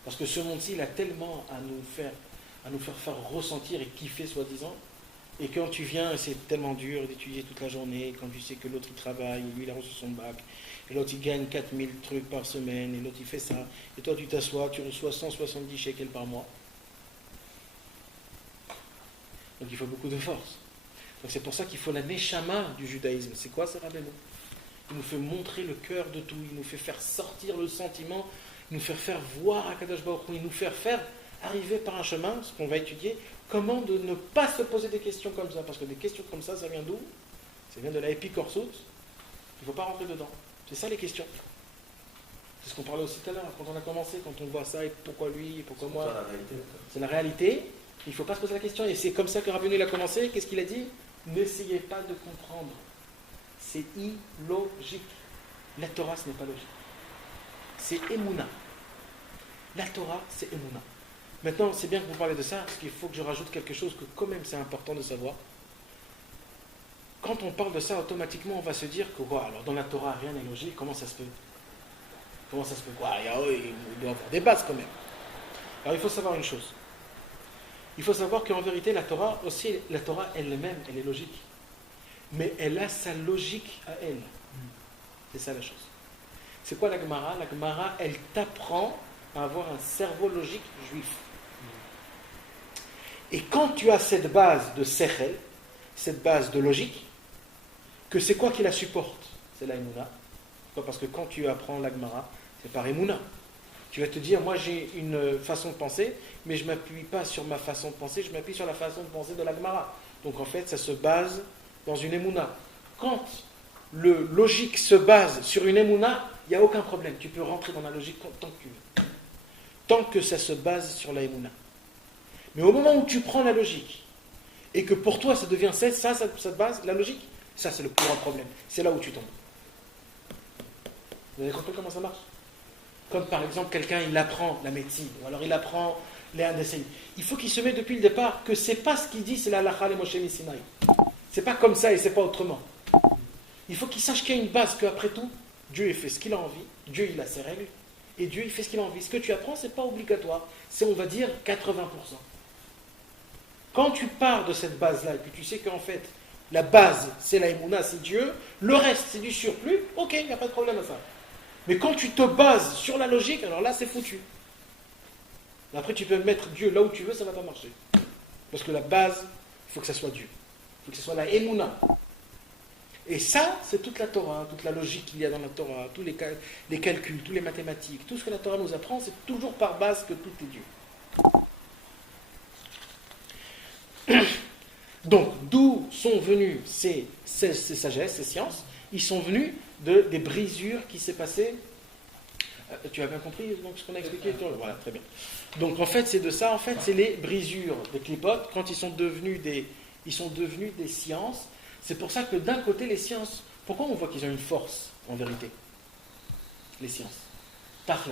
Parce que ce monde-ci il a tellement à nous faire ressentir et kiffer soi-disant. Et quand tu viens, c'est tellement dur d'étudier toute la journée, quand tu sais que l'autre il travaille, lui il a reçu son bac, et l'autre il gagne 4000 trucs par semaine, et l'autre il fait ça, et toi tu t'assois, tu reçois 170 shekels par mois. Donc il faut beaucoup de force. Donc c'est pour ça qu'il faut la neshama du judaïsme. C'est quoi ça, Rabbeinu? Il nous fait montrer le cœur de tout, il nous fait faire sortir le sentiment, il nous fait faire voir Akadosh Baruch Hu, il nous fait faire arriver par un chemin, ce qu'on va étudier, comment de ne pas se poser des questions comme ça. Parce que des questions comme ça vient d'où? Ça vient de la épicorsut. Il ne faut pas rentrer dedans. C'est ça les questions. C'est ce qu'on parlait aussi tout à l'heure, quand on a commencé, quand on voit ça, et pourquoi lui, et pourquoi moi. C'est la réalité. Il ne faut pas se poser la question. Et c'est comme ça que Rabbeinu il a commencé. Qu'est-ce qu'il a dit? N'essayez pas de comprendre. C'est illogique. La Torah, ce n'est pas logique. C'est Emouna. La Torah, c'est Emouna. Maintenant, c'est bien que vous parlez de ça, parce qu'il faut que je rajoute quelque chose que quand même c'est important de savoir. Quand on parle de ça, automatiquement, on va se dire que, alors dans la Torah, rien n'est logique, comment ça se peut? Comment ça se peut? Il doit y avoir des bases quand même. Alors il faut savoir une chose. Il faut savoir qu'en vérité, la Torah elle-même, elle est logique. Mais elle a sa logique à elle. C'est ça la chose. C'est quoi la Gemara? La Gemara, elle t'apprend à avoir un cerveau logique juif. Et quand tu as cette base de sechel, cette base de logique, que c'est quoi qui la supporte? C'est la Emouna. Parce que quand tu apprends la Gemara, c'est par Emouna. Tu vas te dire, moi j'ai une façon de penser, mais je ne m'appuie pas sur ma façon de penser, je m'appuie sur la façon de penser de la Gemara. Donc en fait, ça se base dans une Emouna. Quand le logique se base sur une Emouna, il n'y a aucun problème. Tu peux rentrer dans la logique tant que tu veux. Tant que ça se base sur la Emouna. Mais au moment où tu prends la logique, et que pour toi ça devient cette base, la logique, ça c'est le plus grand problème. C'est là où tu tombes. Vous avez compris comment ça marche? Comme par exemple quelqu'un il apprend la médecine, ou alors il apprend les handesim. Il faut qu'il se mette depuis le départ que c'est pas ce qu'il dit, c'est la halakha le Moshe Sinaï. C'est pas comme ça et c'est pas autrement. Il faut qu'il sache qu'il y a une base, qu'après tout, Dieu il fait ce qu'il a envie, Dieu il a ses règles, et Dieu il fait ce qu'il a envie. Ce que tu apprends, c'est pas obligatoire, c'est on va dire 80%. Quand tu pars de cette base-là, et que tu sais qu'en fait, la base c'est la Emouna, c'est Dieu, le reste c'est du surplus, ok, il n'y a pas de problème à ça. Mais quand tu te bases sur la logique, alors là c'est foutu. Après tu peux mettre Dieu là où tu veux, ça ne va pas marcher. Parce que la base, il faut que ça soit Dieu. Il faut que ce soit la Emouna. Et ça, c'est toute la Torah, toute la logique qu'il y a dans la Torah, tous les calculs, tous les mathématiques, tout ce que la Torah nous apprend, c'est toujours par base que tout est Dieu. Donc, d'où sont venus ces sagesses, ces sciences? Ils sont venus des brisures qui s'est passées. Tu as bien compris donc, ce qu'on a expliqué? Voilà, très bien. Donc, en fait, c'est de ça, en fait, c'est les brisures des clipotes, quand ils sont devenus des sciences. C'est pour ça que d'un côté, les sciences, pourquoi on voit qu'ils ont une force, en vérité? Les sciences. Tachles,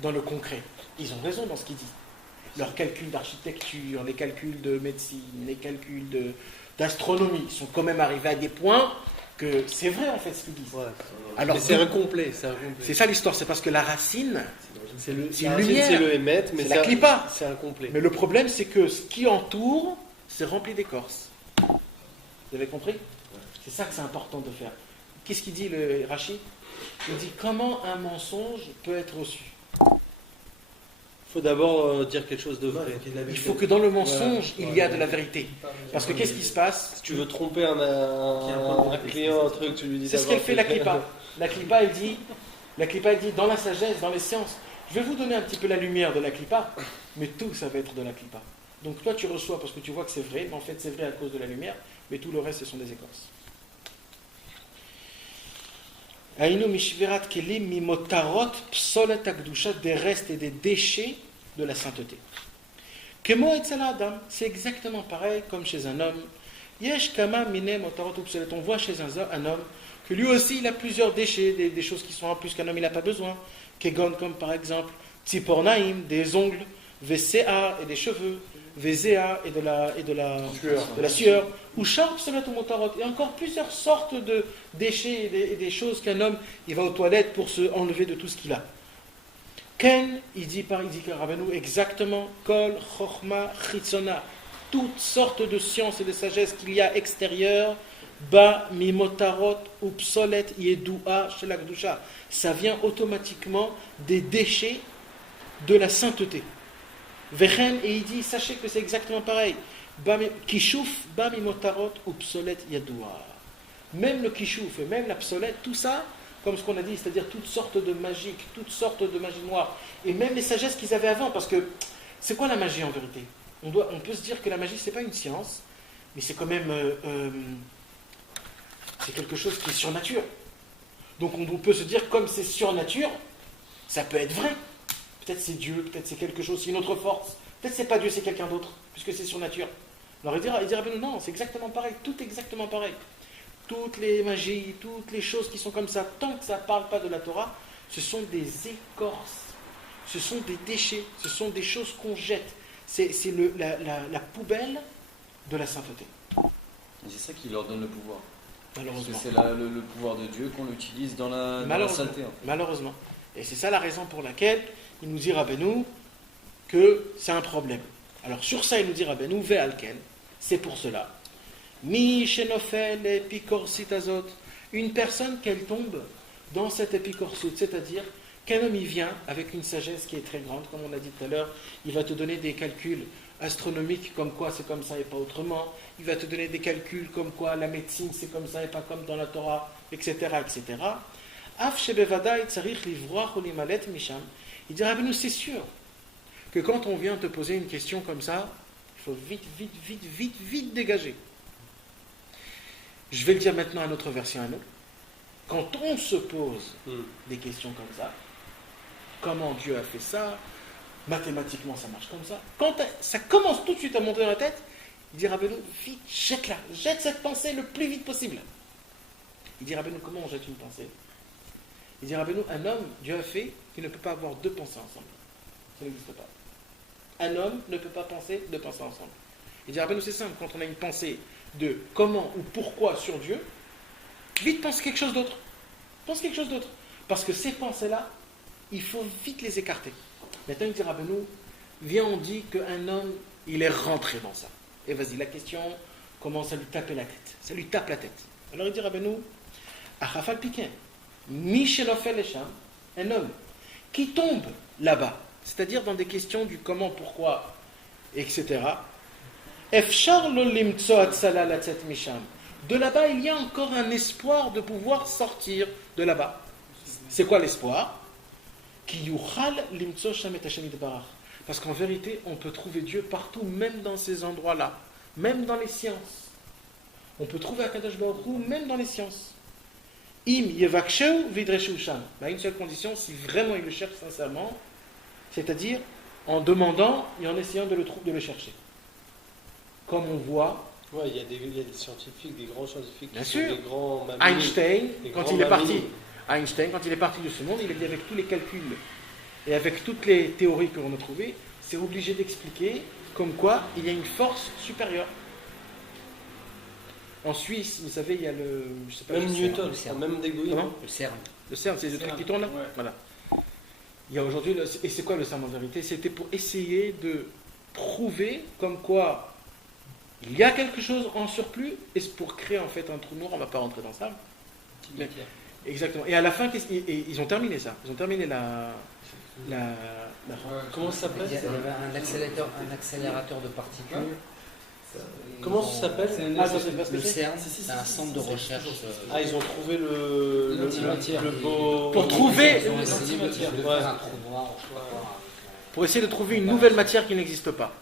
dans le concret. Ils ont raison dans ce qu'ils disent. leurs calculs d'architecture, les calculs de médecine, les calculs d'astronomie sont quand même arrivés à des points que c'est vrai en fait ce qu'ils disent. Ouais. Alors, Mais c'est incomplet. c'est ça l'histoire, c'est parce que la racine, c'est une La racine, lumière. c'est le émet, mais C'est la clipa. c'est incomplet. Mais le problème, c'est que ce qui entoure, c'est rempli d'écorce. Vous avez compris? C'est ça que c'est important de faire. Qu'est-ce qu'il dit le Rachid? Il dit comment un mensonge peut être reçu. Il faut d'abord dire quelque chose de vrai. Il faut que dans le mensonge, il y a de la vérité. Parce que qu'est-ce qui se passe? Si tu veux tromper un client, un truc, tu lui dis. C'est ce qu'elle fait la clipa. La clipa, elle dit dans la sagesse, dans les sciences, je vais vous donner un petit peu la lumière de la clipa, mais tout ça va être de la clipa. Donc toi tu reçois parce que tu vois que c'est vrai, mais en fait c'est vrai à cause de la lumière, mais tout le reste ce sont des écorces. Aïnou mishvirat kelim mimotarot psolet akdusha, des restes et des déchets de la sainteté. Kemo etzel adam, c'est exactement pareil comme chez un homme. Yesh kama mine motarot psolet, on voit chez un homme que lui aussi il a plusieurs déchets, des choses qui sont en plus qu'un homme il n'a pas besoin. Kegon, comme par exemple tzipornaim, des ongles, vesea et des cheveux, vezea et de la sueur, ou sharp semet ou motarot, et encore plusieurs sortes de déchets et des choses qu'un homme il va aux toilettes pour se enlever de tout ce qu'il a. Ken, il dit que Rabbeinu exactement, kol chochma chitzona, toutes sortes de sciences et de sagesse qu'il y a extérieures, ba mimotarot ou psolet yedua shelakdusha, ça vient automatiquement des déchets de la sainteté. Vechen, et il dit, sachez que c'est exactement pareil. Kishouf, ba mimotarot ou psolet yedua. Même le kishouf et même la psolet, tout ça, comme ce qu'on a dit, c'est-à-dire toutes sortes de magiques, toutes sortes de magie noire, et même les sagesses qu'ils avaient avant, parce que c'est quoi la magie en vérité? On peut se dire que la magie c'est pas une science, mais c'est quand même c'est quelque chose qui est surnature. Donc on peut se dire comme c'est surnature, ça peut être vrai. Peut-être c'est Dieu, peut-être c'est quelque chose, c'est une autre force. Peut-être c'est pas Dieu, c'est quelqu'un d'autre, puisque c'est surnature. Alors il dira non, c'est exactement pareil, tout est exactement pareil. Toutes les magies, toutes les choses qui sont comme ça, tant que ça ne parle pas de la Torah, ce sont des écorces, ce sont des déchets, ce sont des choses qu'on jette. C'est la poubelle de la sainteté. Et c'est ça qui leur donne le pouvoir. Malheureusement. Parce que c'est le pouvoir de Dieu qu'on utilise dans la saleté. En fait. Malheureusement. Et c'est ça la raison pour laquelle il nous dit Rabbeinu que c'est un problème. Alors sur ça, il nous dit Rabbeinu, ve'alken, c'est pour cela. Mi shenofel epikorsit azot, une personne qu'elle tombe dans cette épicorsite, c'est-à-dire qu'un homme il vient avec une sagesse qui est très grande, comme on a dit tout à l'heure, il va te donner des calculs astronomiques comme quoi c'est comme ça et pas autrement, il va te donner des calculs comme quoi la médecine c'est comme ça et pas comme dans la Torah, etc. etc. Af shebevadai tzarich livroach ulimalet misham, il dit Rabbeinu, c'est sûr que quand on vient te poser une question comme ça, il faut vite dégager. Je vais le dire maintenant à notre version à nous. Quand on se pose des questions comme ça, comment Dieu a fait ça, mathématiquement ça marche comme ça, quand ça commence tout de suite à monter dans la tête, il dit Rabbeinu, vite, jette-la, jette cette pensée le plus vite possible. Il dit Rabbeinu, comment on jette une pensée? Il dit Rabbeinu, un homme, Dieu a fait qu'il ne peut pas avoir deux pensées ensemble. Ça n'existe pas. Un homme ne peut pas penser deux pensées ensemble. Il dit Rabbeinu, c'est simple, quand on a une pensée de comment ou pourquoi sur Dieu, vite pense quelque chose d'autre. Pense quelque chose d'autre. Parce que ces pensées-là, il faut vite les écarter. Maintenant, il dit Rabbeinu, viens, on dit qu'un homme, il est rentré dans ça. Et vas-y, la question commence à lui taper la tête. Ça lui tape la tête. Alors il dit Rabbeinu, Achafal Piquin, Michelofel Echam, un homme qui tombe là-bas, c'est-à-dire dans des questions du comment, pourquoi, etc. De là-bas, il y a encore un espoir de pouvoir sortir de là-bas. C'est quoi l'espoir? Parce qu'en vérité, on peut trouver Dieu partout, même dans ces endroits-là, même dans les sciences. On peut trouver Akadosh Baruch Hu même dans les sciences. Im yevaksheu vidreshu sham. Une seule condition, si vraiment il le cherche sincèrement, c'est-à-dire en demandant et en essayant de le chercher. Comme on voit, il y a des scientifiques, des grands scientifiques, bien sûr. Des grands Einstein, quand il est parti de ce monde, il est dit avec tous les calculs et avec toutes les théories que l'on a trouvées, c'est obligé d'expliquer comme quoi il y a une force supérieure. En Suisse, vous savez, il y a le... Je sais pas, Même le Newton, le CERN. même des goïnes. Comment Le CERN. Le CERN, c'est le truc qui tourne là. Ouais. Voilà. Il y a aujourd'hui, et c'est quoi le CERN en vérité? C'était pour essayer de prouver comme quoi il y a quelque chose en surplus, et c'est pour créer en fait un trou noir. On ne va pas rentrer dans ça. Mais- exactement. Et à la fin, ils ont terminé ça. Ils ont terminé la Comment ça s'appelle Il y avait un accélérateur de particules. Comment ça s'appelle? Ah, je sais pas ce que Le c'est. CERN, c'est un centre de recherche. Ah, ils ont trouvé le L'antimatière. beau. Pour trouver- Ils ont essayé de Ouais. faire un trou noir, je sais pas quoi. Pour essayer de trouver une nouvelle matière qui n'existe pas.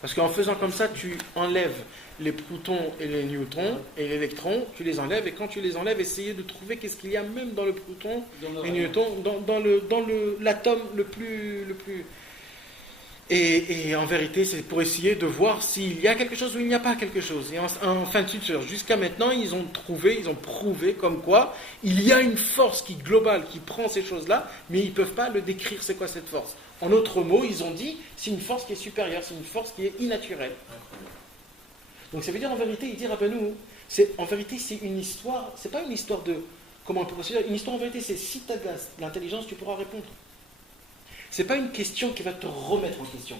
Parce qu'en faisant comme ça, tu enlèves les protons et les neutrons et l'électron, tu les enlèves, et quand tu les enlèves, essayer de trouver qu'est-ce qu'il y a même dans le proton et le neutron, dans l'atome le plus... Et en vérité, c'est pour essayer de voir s'il y a quelque chose ou il n'y a pas quelque chose. Et en fin de suite, jusqu'à maintenant, ils ont prouvé comme quoi il y a une force qui globale qui prend ces choses-là, mais ils ne peuvent pas le décrire, c'est quoi cette force. En autres mots, ils ont dit, c'est une force qui est supérieure, c'est une force qui est innaturelle. Donc ça veut dire en vérité, il dit Rabbeinu, en vérité c'est une histoire, c'est pas une histoire de, comment on pourrait se dire, une histoire en vérité c'est si tu as de l'intelligence, tu pourras répondre. C'est pas une question qui va te remettre en question.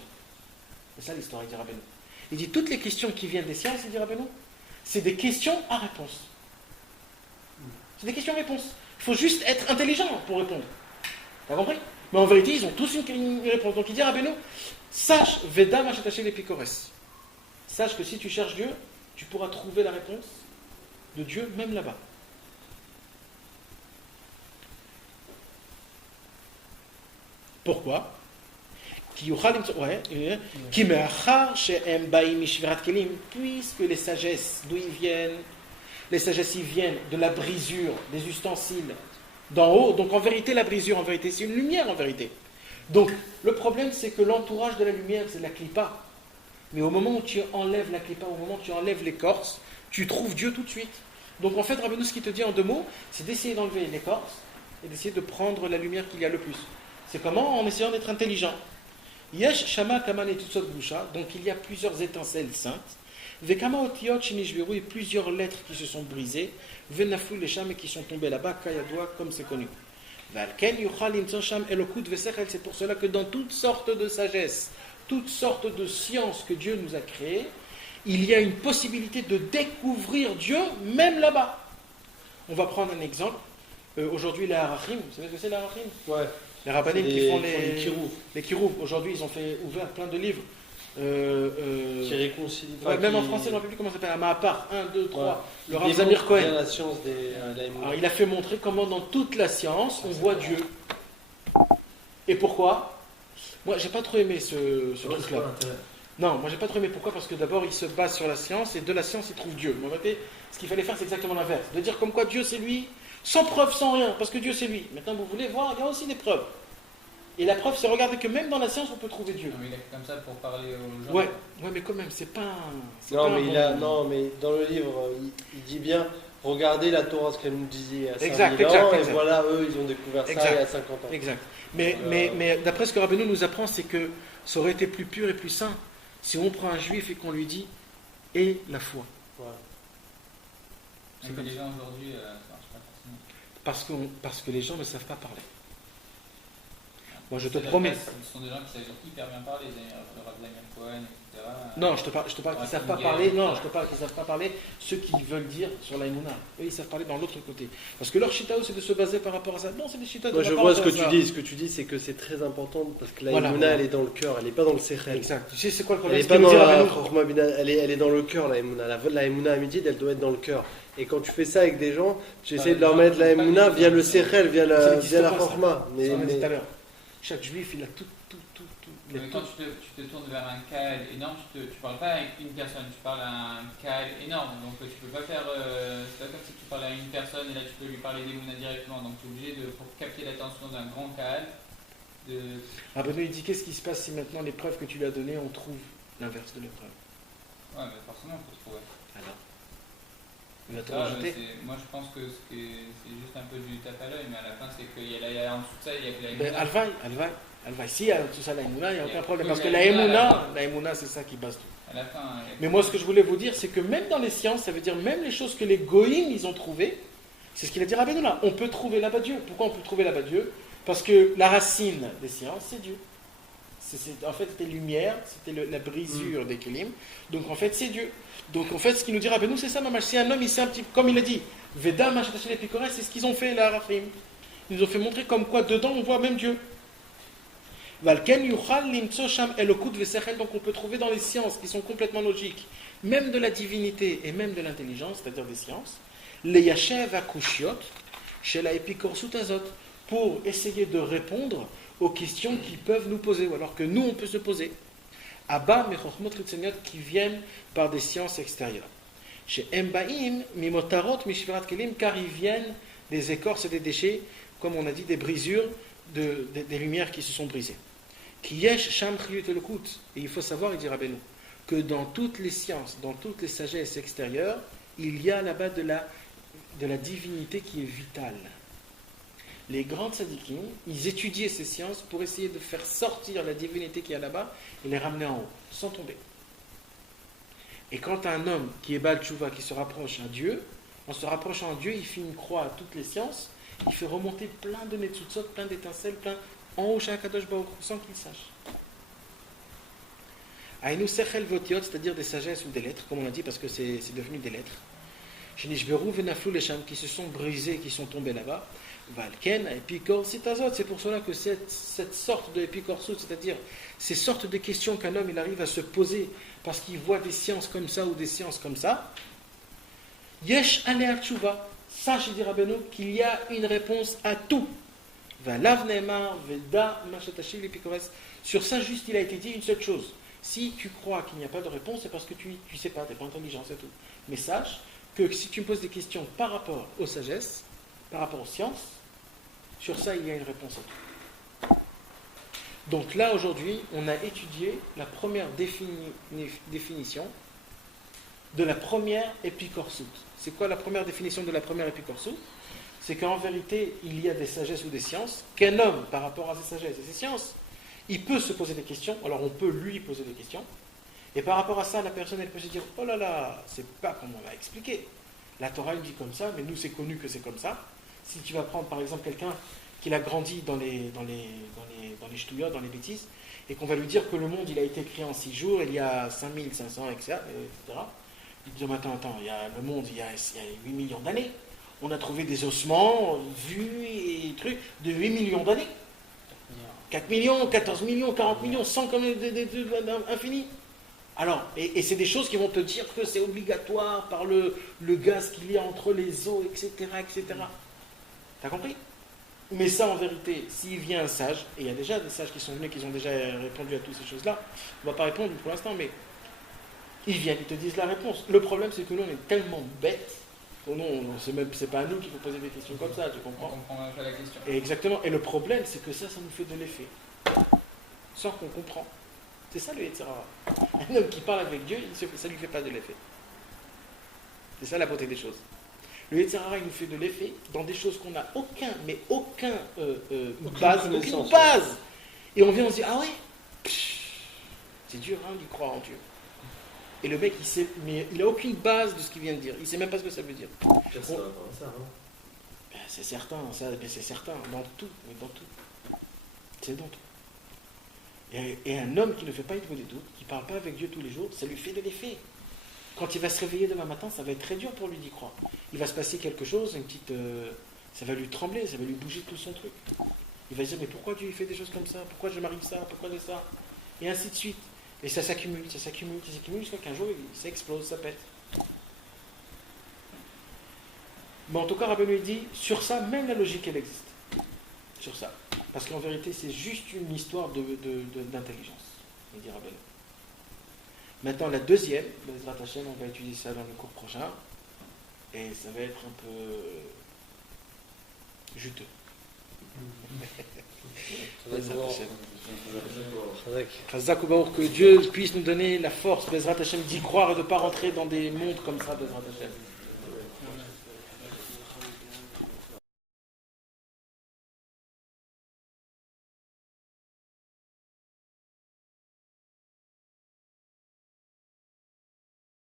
C'est ça l'histoire, il dit Rabbeinu. Il dit toutes les questions qui viennent des sciences, il dit Rabbeinu, c'est des questions à réponse. C'est des questions-réponses. Il faut juste être intelligent pour répondre. T'as compris? Mais en vérité, ils ont tous une réponse. Donc il dit Rabbeinu, sache, Veda machetaché les picores. Sache que si tu cherches Dieu, tu pourras trouver la réponse de Dieu même là-bas. Pourquoi? Puisque les sagesses, d'où ils viennent? Les sagesses, ils viennent de la brisure des ustensiles d'en haut. Donc en vérité, la brisure, en vérité, c'est une lumière en vérité. Donc le problème, c'est que l'entourage de la lumière, c'est la clipa. Mais au moment où tu enlèves la clipa, au moment où tu enlèves l'écorce, tu trouves Dieu tout de suite. Donc en fait, Rabbeinu, ce qu'il te dit en deux mots, c'est d'essayer d'enlever l'écorce et d'essayer de prendre la lumière qu'il y a le plus. C'est comment? En essayant d'être intelligent. Yesh shama kaman etutsot boucha, donc il y a plusieurs étincelles saintes. Vekama otiot shinishveru, et plusieurs lettres qui se sont brisées. Venaflu les sham et qui sont tombées là-bas, kayadoua, comme c'est connu. Valken yuchal imtson sham elokut vesechel, c'est pour cela que dans toutes sortes de sagesse, toutes sortes de sciences que Dieu nous a créées, il y a une possibilité de découvrir Dieu même là-bas. On va prendre un exemple. Aujourd'hui, les harachim, vous savez ce que c'est les harachim? Ouais. Les rabbanim qui font les kirouv. les kirouv. Aujourd'hui, ils ont ouvert plein de livres. Qui réconcilient. Ouais, même en français, je ne sais plus comment ça s'appelle. Un Mahapar, 1, 2, 3. Ouais. Le Rav Zamir Cohen. Bien la science des Alors, il a fait montrer comment dans toute la science, on voit Dieu. Et pourquoi? Moi, j'ai pas trop aimé ce truc-là. Non, moi, j'ai pas trop aimé. Pourquoi? Parce que d'abord, il se base sur la science, et de la science, il trouve Dieu. Mais en fait, ce qu'il fallait faire, c'est exactement l'inverse. De dire comme quoi Dieu, c'est lui, sans preuve, sans rien, parce que Dieu, c'est lui. Maintenant, vous voulez voir, il y a aussi des preuves. Et la preuve, c'est regarder que même dans la science, on peut trouver Dieu. Non, mais il a fait comme ça pour parler aux gens. Ouais, mais quand même, c'est pas un... Non, mais bon- mais dans le livre, il dit bien, regardez la Torah, ce qu'elle nous disait à 5000 Exact, ans, et exact. voilà, eux, ils ont découvert ça Exact. il y a 50 ans. Exact. Mais d'après ce que Rabbeinu nous apprend, c'est que ça aurait été plus pur et plus sain si on prend un juif et qu'on lui dit « et la foi Voilà. C'est Mais comme les ça. gens aujourd'hui, ça marche pas forcément. ». Parce que les gens ne savent pas parler. Moi, je te C'est-à-dire promets. que Ce sont des gens qui savent hyper bien parler, d'ailleurs, le Rav Zamir Cohen, etc. Non, je te parle qu'ils ne savent pas parler. Non, je te parle qu'ils ne savent pas parler ce qu'ils veulent dire sur l'aïmouna. Eux, ils savent parler dans l'autre côté. Parce que leur chitao, c'est de se baser par rapport à ça. Non, c'est des chitaos. Moi, je vois ce que tu dis. Ce que tu dis, c'est que c'est très important parce que la Voilà, Emouna, voilà. elle est dans le cœur, elle n'est pas dans le sechel. Exact. Tu sais, c'est quoi le Elle problème? n'est Ce pas qu'il nous dans dit la Rabbeinu. Chorma Bina, elle est dans le cœur, la Emouna. La Emouna Amidid, elle doit être dans le cœur. Et quand tu fais ça avec des gens, tu essaies de leur mettre la Emouna via le sechel, via Ça la n'existe pas, ça. Chorma. C'est ce qu'on a dit tout à l'heure. Chaque juif, il a tout. Mais quand tu te tournes vers un cas énorme, tu parles pas avec une personne, tu parles à un cas énorme. Donc tu peux pas faire. C'est pas comme si tu parles à une personne et là tu peux lui parler des mounas directement. Donc tu es obligé pour capter l'attention d'un grand cas. Rabbeinu, il dit qu'est-ce qui se passe si maintenant les preuves que tu lui as données, on trouve l'inverse de l'épreuve? Ouais, mais forcément, il faut trouver. Alors, il va te Ah, rejeter. moi je pense que c'est juste un peu du tape à l'œil, mais à la fin c'est qu'il y a en dessous de ça, il y a que la Ben, Alvaï, Elle va ici, tout ça, la Emouna, il n'y a aucun problème. Parce que la Emouna, c'est ça qui base tout. À la fin, Mais moi, ce que je voulais vous dire, c'est que même dans les sciences, ça veut dire même les choses que les goïms, ils ont trouvées, c'est ce qu'il a dit Rabbeinu là. On peut trouver là-bas Dieu. Pourquoi on peut trouver là-bas Dieu? Parce que la racine des sciences, c'est Dieu. En fait, c'était lumière, c'était la brisure des kelim. Donc, en fait, c'est Dieu. Donc, en fait, ce qu'il nous dit Rabbeinu, c'est ça, mamash. Si un homme, il sait un petit comme il a dit, Veda, Machataché, les Picorès, c'est ce qu'ils ont fait, la Rafim. Ils nous ont fait montrer comme quoi, dedans, on voit même Dieu. Valken yuchal limtso sham elokut vesechel. Donc, on peut trouver dans les sciences qui sont complètement logiques, même de la divinité et même de l'intelligence, c'est-à-dire des sciences, les yashev akushiot, chez la epikorsut azot, pour essayer de répondre aux questions qu'ils peuvent nous poser, ou alors que nous, on peut se poser. Abba mechochmot ritzeniot, qui viennent par des sciences extérieures. Chez Embaim, mimotarot, mishvirat kelim, car ils viennent des écorces et des déchets, comme on a dit, des brisures, des lumières qui se sont brisées. Qui yesh sham chiyut elokut. Et il faut savoir, il dit Rabbeinu, que dans toutes les sciences, dans toutes les sagesses extérieures, il y a là-bas de la divinité qui est vitale. Les grands tzadikim, ils étudiaient ces sciences pour essayer de faire sortir la divinité qu'il y a là-bas et les ramener en haut, sans tomber. Et quand un homme qui est Baal Tshuva, qui se rapproche à Dieu, en se rapprochant à Dieu, il fait une croix à toutes les sciences, il fait remonter plein de netzutzot, plein d'étincelles, plein en haut chez Akadosh Baruch Hu, sans qu'il sache. Aïnou sechel votiot, c'est-à-dire des sagesses ou des lettres, comme on a dit, parce que c'est devenu des lettres. Chez Nishberu venaflou les cham, qui se sont brisés, qui sont tombés là-bas. Valken, epikorsut azot, c'est pour cela que cette sorte de epikorsut, c'est-à-dire ces sortes de questions qu'un homme il arrive à se poser parce qu'il voit des sciences comme ça ou des sciences comme ça, yesh alea tshuva, sache, dit Rabbeinu, qu'il y a une réponse à tout. Valav ne'emar veda machatashi l'epikores. Sur ça, juste, il a été dit une seule chose. Si tu crois qu'il n'y a pas de réponse, c'est parce que tu ne sais pas, tu n'es pas intelligent, c'est tout. Mais sache que si tu me poses des questions par rapport aux sagesses, par rapport aux sciences, sur ça, il y a une réponse à tout. Donc là, aujourd'hui, on a étudié la première définition de la première épikorsut. C'est quoi la première définition de la première épikorsut? C'est qu'en vérité, il y a des sagesses ou des sciences, qu'un homme, par rapport à ces sagesses et ces sciences, il peut se poser des questions, alors on peut lui poser des questions, et par rapport à ça, la personne, elle peut se dire, oh là là, c'est pas comme on l'a expliqué. La Torah, elle dit comme ça, mais nous, c'est connu que c'est comme ça. Si tu vas prendre par exemple quelqu'un qui a grandi dans les ch'touillots, dans les bêtises, et qu'on va lui dire que le monde il a été créé en 6 jours, il y a 5500, etc. Il dit attends, le monde il y a 8 millions d'années. On a trouvé des ossements, vus et trucs de 8 millions d'années. 4 millions, 14 millions, 40 millions, 100 comme infini. Alors, et c'est des choses qui vont te dire que c'est obligatoire par le gaz qu'il y a entre les os, etc., etc. T'as compris? Mais ça, en vérité, s'il vient un sage, et il y a déjà des sages qui sont venus, qui ont déjà répondu à toutes ces choses-là, on ne va pas répondre pour l'instant, mais ils viennent, ils te disent la réponse. Le problème, c'est que nous, on est tellement bêtes, c'est pas à nous qu'il faut poser des questions comme ça, tu comprends? On comprend pas la question. Et exactement, et le problème, c'est que ça nous fait de l'effet, sans qu'on comprend. C'est ça le Yetzer Hara. Un homme qui parle avec Dieu, ça ne lui fait pas de l'effet. C'est ça la beauté des choses. Le Yetzer Hara, il nous fait de l'effet dans des choses qu'on n'a aucune base. Et on vient, on se dit, ah ouais, c'est dur d'y croire en Dieu. Et le mec, il sait, mais il n'a aucune base de ce qu'il vient de dire. Il ne sait même pas ce que ça veut dire. C'est certain, c'est certain, dans tout, c'est dans tout. Et un homme qui ne fait pas une des doutes, qui ne parle pas avec Dieu tous les jours, ça lui fait de l'effet. Quand il va se réveiller demain matin, ça va être très dur pour lui d'y croire. Il va se passer quelque chose, ça va lui trembler, ça va lui bouger tout son truc. Il va se dire, mais pourquoi Dieu fait des choses comme ça? Pourquoi je m'arrive ça? Pourquoi de ça? Et ainsi de suite. Et ça s'accumule, jusqu'à qu'un jour, ça explose, ça pète. Mais en tout cas, Rabbeinu dit, sur ça, même la logique, elle existe. Sur ça. Parce qu'en vérité, c'est juste une histoire d'intelligence, il dit Rabbeinu. Maintenant, la deuxième, Bezrat Hashem, on va étudier ça dans le cours prochain, et ça va être un peu juteux. Que Dieu puisse nous donner la force, Bezrat Hashem, d'y croire et de ne pas rentrer dans des mondes comme ça, Bezrat Hashem.